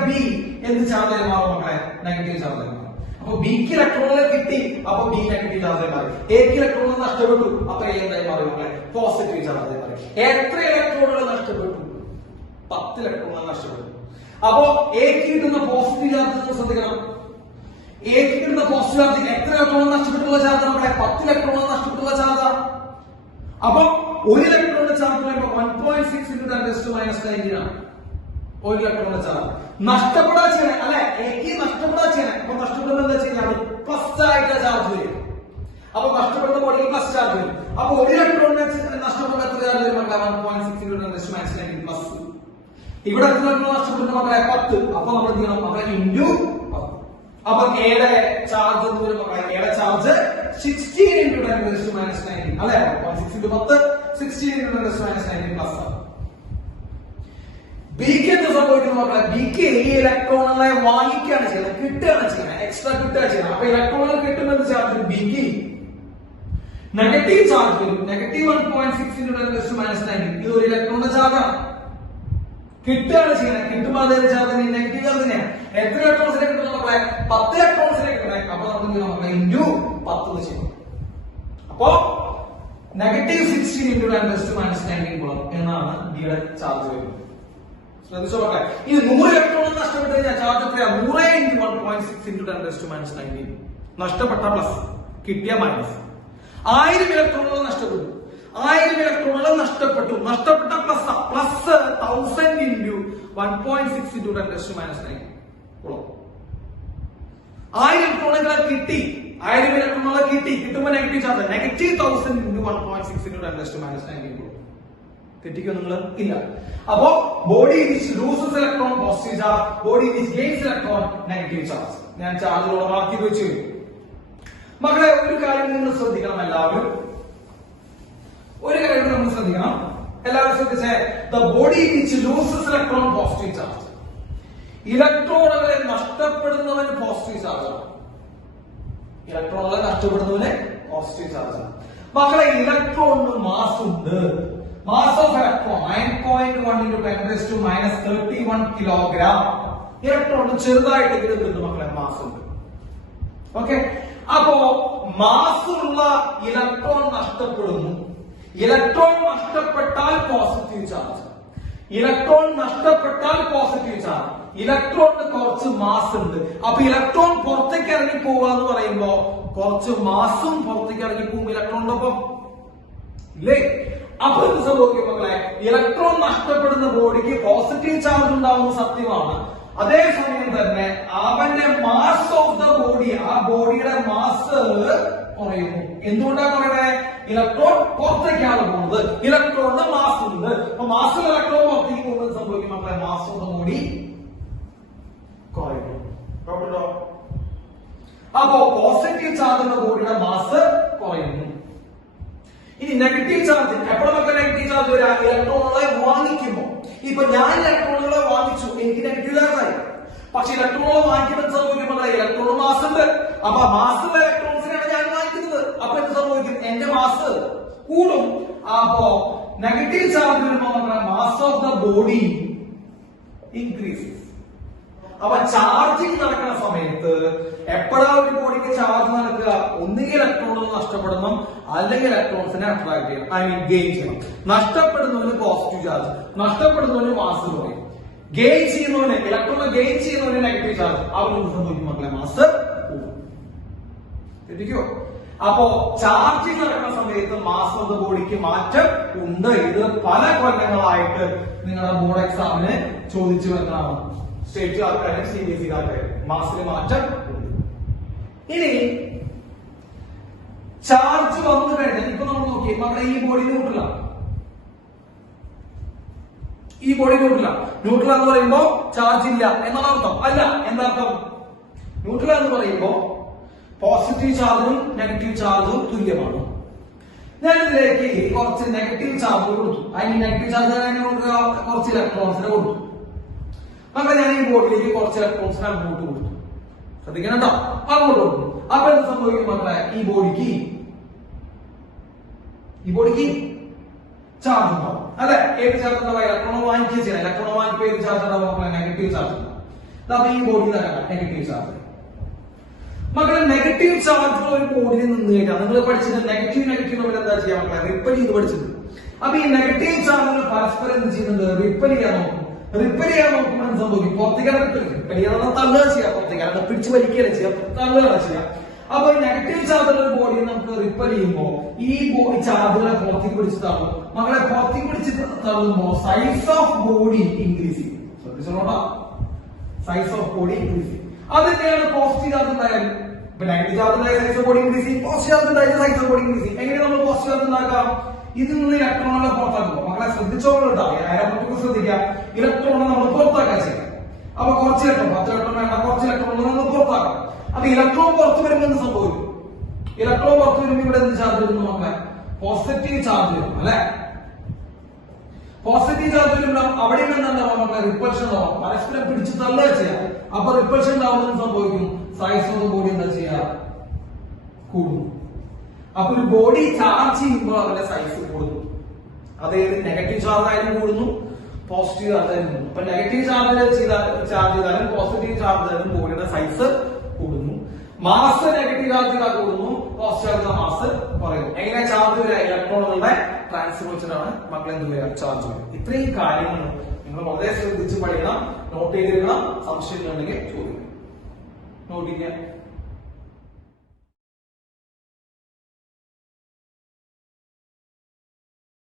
ബി എന്ത് ചാർജായി മാറും മക്കളെ? നെഗറ്റീവ് ചാർജായി മാറും. അപ്പൊ ബിക്ക് ഇലക്ട്രോണുകളെ കിട്ടി, അപ്പൊ ബി നെഗറ്റീവ് ചാർജായി മാറി. എക്ക് ഇലക്ട്രോണുകൾ നഷ്ടപ്പെട്ടു, അപ്പൊ എ എന്തായി മാറി മക്കളെ? പോസിറ്റീവ് ചാർജായി മാറി. എത്ര ഇലക്ട്രോണുകൾ നഷ്ടപ്പെട്ടു? 10 ഇലക്ട്രോണുകൾ നഷ്ടപ്പെട്ടു. അപ്പോ എക്ക് കിട്ടുന്ന പോസിറ്റീവ് ചാർജ് ശ്രദ്ധിക്കണം. എക്ക് കിട്ടുന്ന പോസിറ്റീവ് ചാർജ് എത്ര ഇലക്ട്രോണുകൾ നഷ്ടപ്പെട്ടുള്ള ചാർജ് നമ്മുടെ? 10 ഇലക്ട്രോണുകൾ നഷ്ടപ്പെട്ടുള്ള ചാർജാണ്. അപ്പൊ ഒരു ഇലക്ട്രോണിന്റെ ചാർജ് പറയുമ്പോൾ 1.6 × 10⁻⁹ ആണ്. ഒരു ഇലക്ട്രോണിന്റെ ചാർജ് നഷ്ടപ്പെടാൻ ചെയ്യണേ അല്ലെ? എക്ക് നഷ്ടപ്പെടാൻ ചെയ്യണേ. അപ്പൊ നഷ്ടപ്പെടുന്നത് എന്താ ചെയ്യുക? പ്ലസ് ആയിട്ട് ചാർജ് വരും. അപ്പൊ നഷ്ടപ്പെടുന്ന ബോഡിയിൽ പ്ലസ് ചാർജ് വരും. അപ്പൊ ഒരു ഇലക്ട്രോണിനെ നഷ്ടപ്പെടുന്ന എത്ര ചാർജ് വരും? 1.6 × 10⁻⁷ പ്ലസ് ഇവിടെ എത്ര ഇലക്ട്രോൺ നഷ്ടപ്പെടുന്ന മക്കളെ 10. അപ്പൊ നമ്മൾ എന്ത് ചെയ്യണം മക്കളെ ഇൻറ്റു 10. അപ്പൊ എയുടെ ചാർജ് എന്ന് പറയുമ്പോൾ മക്കളെ എയുടെ charge 16 into 10 raised to minus 19 അല്ലെ 1.6 into 10 16 into 10 raised to minus 19 plus ആണ്. ബിക്ക് എന്ത് സംഭവിക്കുന്നു മക്കളെ? ബിക്ക് ഈ ഇലക്ട്രോണുകളെ വാങ്ങിക്കുകയാണ് ചെയ്യുന്നത്, കിട്ടുകയാണ് ചെയ്യുന്നത്, എക്സ്ട്രാ കിട്ടുക ചെയ്യുന്നത്. അപ്പൊ ഇലക്ട്രോണുകൾ കിട്ടുന്നത് ചാർജ് ബിക്ക് നെഗറ്റീവ് ചാർജ് വരും. Negative 1.6 into 10 raised to minus 19 ഇത് ഒരു ഇലക്ട്രോണിന്റെ ചാർജാണ്. കിട്ടുകയാണ് ചെയ്യുന്നത്. കിട്ടുമ്പോൾ അതേ ചാർജ് നെഗറ്റീവ് ചാർജ് തന്നെയാണ്. എത്ര ഇലക്ട്രോൺസിനെ കിട്ടുന്ന മക്കളെ? 10 ഇലക്ട്രോൺസിനെ കിട്ടുന്നത്. അപ്പൊ നമുക്ക് മക്കളെ ഇൻറ്റു 10 ചെയ്യും. അപ്പോ negative 16 into 10 raised to minus 19 coulomb എന്നാണ് ബിയുടെ ചാർജ് വരുന്നത്. ശ്രദ്ധിച്ചോ മക്കളെ? ഇത് 100 ഇലക്ട്രോൺ നഷ്ടപ്പെട്ടു കഴിഞ്ഞാൽ ചാർജ് എത്രയാ? 100 into 1.6 into 10 raised to minus 19 നഷ്ടപ്പെട്ട പ്ലസ്, കിട്ടിയ മൈനസ്. 1000 ഇലക്ട്രോണുകൾ നഷ്ടപ്പെട്ടു. 1000 ഇലക്ട്രോണുകൾ നഷ്ടപ്പെട്ടു. നഷ്ടപ്പെട്ട plus plus 1000 into 1.6 into 10 raised to minus 19 coulomb. 1000 ഇലക്ട്രോണുകളെ കിട്ടി. 1000 ഇലക്ട്രോണുകളെ കിട്ടി. കിട്ടുമ്പോൾ negative charge negative 1000 into 1.6 into 10 raised to minus 19 coulomb. തെറ്റിക്കോ നിങ്ങൾ? ഇല്ല. അപ്പോ body which loses electron positive charge, body which gains electron negative charge. ഞാൻ ചാർജുകൾ മാറ്റി വെച്ചു. മക്കളെ ഒരു കാര്യം നിങ്ങൾ ശ്രദ്ധിക്കണം, എല്ലാവരും ഒരു കാര്യം നമ്മൾ ശ്രദ്ധിക്കണം. എല്ലാവരും ശ്രദ്ധിച്ചേ. The body which loses electron positive charge, ഇലക്ട്രോണുകളെ നഷ്ടപ്പെടുന്നവൻ പോസിറ്റീവ് ചാർജാണ്. ഇലക്ട്രോണുകളെ നഷ്ടപ്പെടുന്നവന് പോസിറ്റീവ് ചാർജാണ്. മക്കളെ ഇലക്ട്രോണിന് മാസ് ഉണ്ട്. Mass of electron 9.1 into 10 raised to minus 31 kilogram. ഇലക്ട്രോണിന് ചെറുതായിട്ടെങ്കിലും എന്തുണ്ട് മക്കളെ? മാസ് ഉണ്ട്. ഓക്കെ. അപ്പോ മാസ് ഉള്ള ഇലക്ട്രോൺ നഷ്ടപ്പെടുന്നു. ഇലക്ട്രോൺ നഷ്ടപ്പെട്ടാൽ പോസിറ്റീവ് ചാർജ്. ഇലക്ട്രോൺ നഷ്ടപ്പെട്ടാൽ പോസിറ്റീവ് ചാർജ്. ഇലക്ട്രോണിന് കുറച്ച് മാസ് ഉണ്ട്. അപ്പൊ ഇലക്ട്രോൺ പുറത്തേക്ക് ഇറങ്ങി പോവുക എന്ന് പറയുമ്പോ കുറച്ച് മാസും പുറത്തേക്ക് ഇറങ്ങി പോകും ഇലക്ട്രോണിനൊപ്പം, ഇല്ലേ? അപ്പൊ എന്ത് സംഭവിക്കും മക്കളെ? ഇലക്ട്രോൺ നഷ്ടപ്പെടുന്ന ബോഡിക്ക് പോസിറ്റീവ് ചാർജ് ഉണ്ടാവുന്ന സത്യമാണ്. അതേസമയം തന്നെ അവന്റെ മാസ് ഓഫ് ദ ബോഡി, ആ ബോഡിയുടെ മാസ് കുറയുന്നു. എന്തുകൊണ്ടാണ് പറയുന്നത്? ഇലക്ട്രോൺ പുറത്തേക്കാണ് പോകുന്നത്. ഇലക്ട്രോണിന് മാസ് ഉണ്ട്. അപ്പൊ മാസിൽ ഇലക്ട്രോൺ പുറത്തേക്ക് പോകുന്നത് സംഭവിക്കും മക്കളെ? മാസ് ഓഫ് ദ ബോഡി കുറയുന്നു. അപ്പോ പോസിറ്റീവ് ചാർജ് ഉള്ള ബോഡിയുടെ മാസ് കുറയുന്നു. ഇനി നെഗറ്റീവ് ചാർജ് എപ്പോഴൊക്കെ നെഗറ്റീവ് ചാർജ് വരാ? ഇലക്ട്രോണുകളെ വാങ്ങിക്കുമ്പോ. ഇപ്പൊ ഞാൻ ഇലക്ട്രോണുകളെ വാങ്ങിച്ചു, എനിക്ക് നെഗറ്റീവ് ചാർജായി. പക്ഷെ ഇലക്ട്രോണുകളെ വാങ്ങിക്കുമ്പോൾ സംഭവിക്കുമ്പോൾ ഇലക്ട്രോൺ മാസ് ഉണ്ട്. അപ്പൊ മാസുള്ള ഇലക്ട്രോൺസിനാണ് ഞാൻ വാങ്ങിക്കുന്നത്. അപ്പൊ എന്ത് സംഭവിക്കും? എന്റെ മാസ് കൂടും. അപ്പോ നെഗറ്റീവ് ചാർജ് വരുമ്പോൾ mass of the body increases. അപ്പൊ ചാർജിങ് നടക്കുന്ന സമയത്ത് എപ്പോഴാ ഒരു ബോഡിക്ക് ചാർജ് നടക്കുക? ഒന്നുകിൽ ഇലക്ട്രോണുകൾ നഷ്ടപ്പെടണം, അല്ലെങ്കിൽ ഇലക്ട്രോൺസിനെ അട്രാക്ട് ചെയ്യണം, ഐ മീൻ ഗെയിൻ ചെയ്യണം. നഷ്ടപ്പെടുന്നവന് പോസിറ്റീവ് ചാർജ്, നഷ്ടപ്പെടുന്നവന് മാസ് കുറയും. ഗെയിൻ ചെയ്യുന്നവന്, ഇലക്ട്രോൺ ഗെയിൻ ചെയ്യുന്നവന് നെഗറ്റീവ് ചാർജ്. അവർക്ക് സംഭവിക്കും മക്കളെ? മാസ് കൂടും. ശ്രദ്ധിക്കോ? അപ്പോ ചാർജിങ് നടക്കുന്ന സമയത്ത് മാസ് ഓഫ് ദ ബോഡിക്ക് മാറ്റം ഉണ്ട്. ഇത് പല കൊല്ലങ്ങളായിട്ട് നിങ്ങളുടെ ബോർഡ് എക്സാമിന് ചോദിച്ചു വരുന്നതാണ്. സ്റ്റേറ്റ് ആൾക്കാരും CBSE ആൾക്കാരും മാസിന് മാറ്റം ഉണ്ട്. ഇനി ചാർജ് വന്നു കഴിഞ്ഞാൽ ഇപ്പൊ നമ്മൾ നോക്കി നമ്മുടെ ഈ ബോഡി ന്യൂട്രലാണ്. ഈ ബോഡി ന്യൂട്രലാണ്. ന്യൂട്രൽ എന്ന് പറയുമ്പോ ചാർജ് ഇല്ല എന്നാണ് അർത്ഥം. അല്ല, എന്താർത്ഥം? ന്യൂട്രൽ എന്ന് പറയുമ്പോ പോസിറ്റീവ് ചാർജും നെഗറ്റീവ് ചാർജും തുല്യമാണ്. ഞാൻ ഇതിലേക്ക് കുറച്ച് നെഗറ്റീവ് ചാർജ് കൊടുത്തു. അതിന് നെഗറ്റീവ് ചാർജ് കുറച്ച് ഇലക്ട്രോൺസിനെ കൊടുത്തു. അപ്പൊ ഞാൻ ഈ ബോഡിയിലേക്ക് കുറച്ച് ഇലക്ട്രോൺസിനെ അങ്ങോട്ട് കൊടുത്തു. ശ്രദ്ധിക്കണം കേട്ടോ, അങ്ങോട്ട് കൊടുത്തു. അപ്പൊ എന്ത് സംഭവിക്കും മക്കളെ? ഈ ബോഡിക്ക് ചാർജ് ഉണ്ടാവും. അല്ലെ? ഏത് ചാർജ് ഉണ്ടാവും? ഇലക്ട്രോൺ വാങ്ങിക്കുക ചെയ്യണം. ഇലക്ട്രോൺ വാങ്ങിക്കുക ഏത് ചാർജ് ഉണ്ടാവും മക്കളെ? നെഗറ്റീവ് ചാർജ് ഉണ്ടാവും. അപ്പൊ ഈ ബോഡി നെഗറ്റീവ് ചാർജ്. മക്കളെ നെഗറ്റീവ് ചാർജ് ഒരു ബോഡിയിൽ നിന്ന് കഴിഞ്ഞാൽ നിങ്ങൾ പഠിച്ചത് നെഗറ്റീവ് തമ്മിൽ എന്താ ചെയ്യാൻ മക്കളെ? റിപ്പൽ ചെയ്ത് പഠിച്ചത്. അപ്പൊ ഈ നെഗറ്റീവ് ചാർജുകൾ പരസ്പരം എന്ത് ചെയ്യുന്നുണ്ട്? റിപ്പൽ ചെയ്യാൻ നോക്കും. റിപ്പൽ ചെയ്യാൻ നോക്കുമ്പോൾ എന്ത് സംഭവിക്കും? പുറത്തേക്കാണ് റിപ്പൽ ചെയ്യാൻ തള്ളുക ചെയ്യാം. പുറത്തേക്കാണ് പിടിച്ച് വലിക്കുകയാണ് ചെയ്യാം, തള്ളുകയാണ് ചെയ്യാം. അപ്പൊ നെഗറ്റീവ് ചാർജുള്ള ഒരു ബോഡി നമുക്ക് റിപ്പൽ ചെയ്യുമ്പോൾ ഈ ബോഡി ചാർജുകളെ പുറത്തേക്ക് പിടിച്ച് തള്ളും. മക്കളെ പുറത്തേക്ക് പിടിച്ച് തള്ളുമ്പോ സൈസ് ഓഫ് ബോഡി ഇൻക്രീസ് ചെയ്യും. ശ്രദ്ധിച്ചോട്ടാ, സൈസ് ഓഫ് ബോഡി ഇൻക്രീസ് ചെയ്യും. അതൊക്കെയാണ് പോസിറ്റീവ് ചാർജ് ഉണ്ടായാലും. ഇപ്പൊ നെഗറ്റീവ് ചാർജ് ഉണ്ടായ സൈസ് ഓഫ് ബോഡി ഇൻക്രീസ് ചെയ്യും, പോസിറ്റീവ് ചാർജ് ഉണ്ടായ സൈസ് ഓഫ് ബോഡി ഇൻക്രീസ് ചെയ്യും. എങ്ങനെ നമ്മൾ പോസിറ്റീവ് ചാർജ് ഉണ്ടാക്കാം? ഇതിൽ നിന്ന് ഇലക്ട്രോണുകളെ പുറത്താക്കുമ്പോൾ മക്കളെ ശ്രദ്ധിച്ചു പിടിച്ചോളുണ്ടാവും. അതിനെപ്പറ്റി ശ്രദ്ധിക്കുക. ഇലക്ട്രോൺ നമ്മൾ പുറത്താക്കാൻ ചെയ്യാം. അപ്പൊ കുറച്ച് ഇലക്ട്രോൺ 10 ഇലക്ട്രോൺ വേണ്ട, കുറച്ച് ഇലക്ട്രോൺ നമ്മൾ പുറത്താക്കാം. അപ്പൊ ഇലക്ട്രോൺ പുറത്തു വരുമ്പോൾ എന്ത് സംഭവിക്കും? ഇലക്ട്രോൺ പുറത്തു വരുമ്പോൾ ഇവിടെ എന്ത് ചാർജ് വരുന്നു നോക്കാം? പോസിറ്റീവ് ചാർജ് വരും അല്ലെ? പോസിറ്റീവ് ചാർജ് വരുമ്പോൾ അവിടെ നിന്നുണ്ടാവും മക്കളെ റിപ്പൾഷൻ ഉണ്ടാവും. പരസ്പരം പിടിച്ചു തള്ളുക ചെയ്യാം. അപ്പൊ റിപ്പൾഷൻ ഉണ്ടാവുന്നത് സംഭവിക്കും, സൈസ് ഓഫ് ദ ബോഡി എന്താ ചെയ്യാ? കൂടും. അപ്പൊ ഒരു ബോഡി ചാർജ് ചെയ്യുമ്പോൾ അതിന്റെ സൈസ് കൂടുന്നു. അതായത് നെഗറ്റീവ് ചാർജ് ആയാലും കൂടുന്നു, പോസിറ്റീവ് ചാർജ് ആയാലും കൂടുന്നു. അപ്പൊ നെഗറ്റീവ് ചാർജ് ചെയ്താലും പോസിറ്റീവ് ചാർജ് ആയാലും ബോഡിയുടെ സൈസ് കൂടുന്നു. മാസ് നെഗറ്റീവ് ചാർജ് ചെയ്താൽ കൂടുന്നു, പോസിറ്റീവ് ചാർജ് മാസ് കുറയുന്നു. എങ്ങനെ ചാർജ് വരിക? ഇലക്ട്രോണുകളുടെ ട്രാൻസ്ഫർ വെച്ചിട്ടാണ് മക്കളെ എന്ത് വരിക? ചാർജ് വരിക. ഇത്രയും കാര്യങ്ങൾ നിങ്ങൾ വളരെ ശ്രദ്ധിച്ച് പഠിക്കണം, നോട്ട് ചെയ്തിരിക്കണം. സംശയങ്ങളുണ്ടെങ്കിൽ ചോദിക്കണം. നോട്ട് ചെയ്യാം.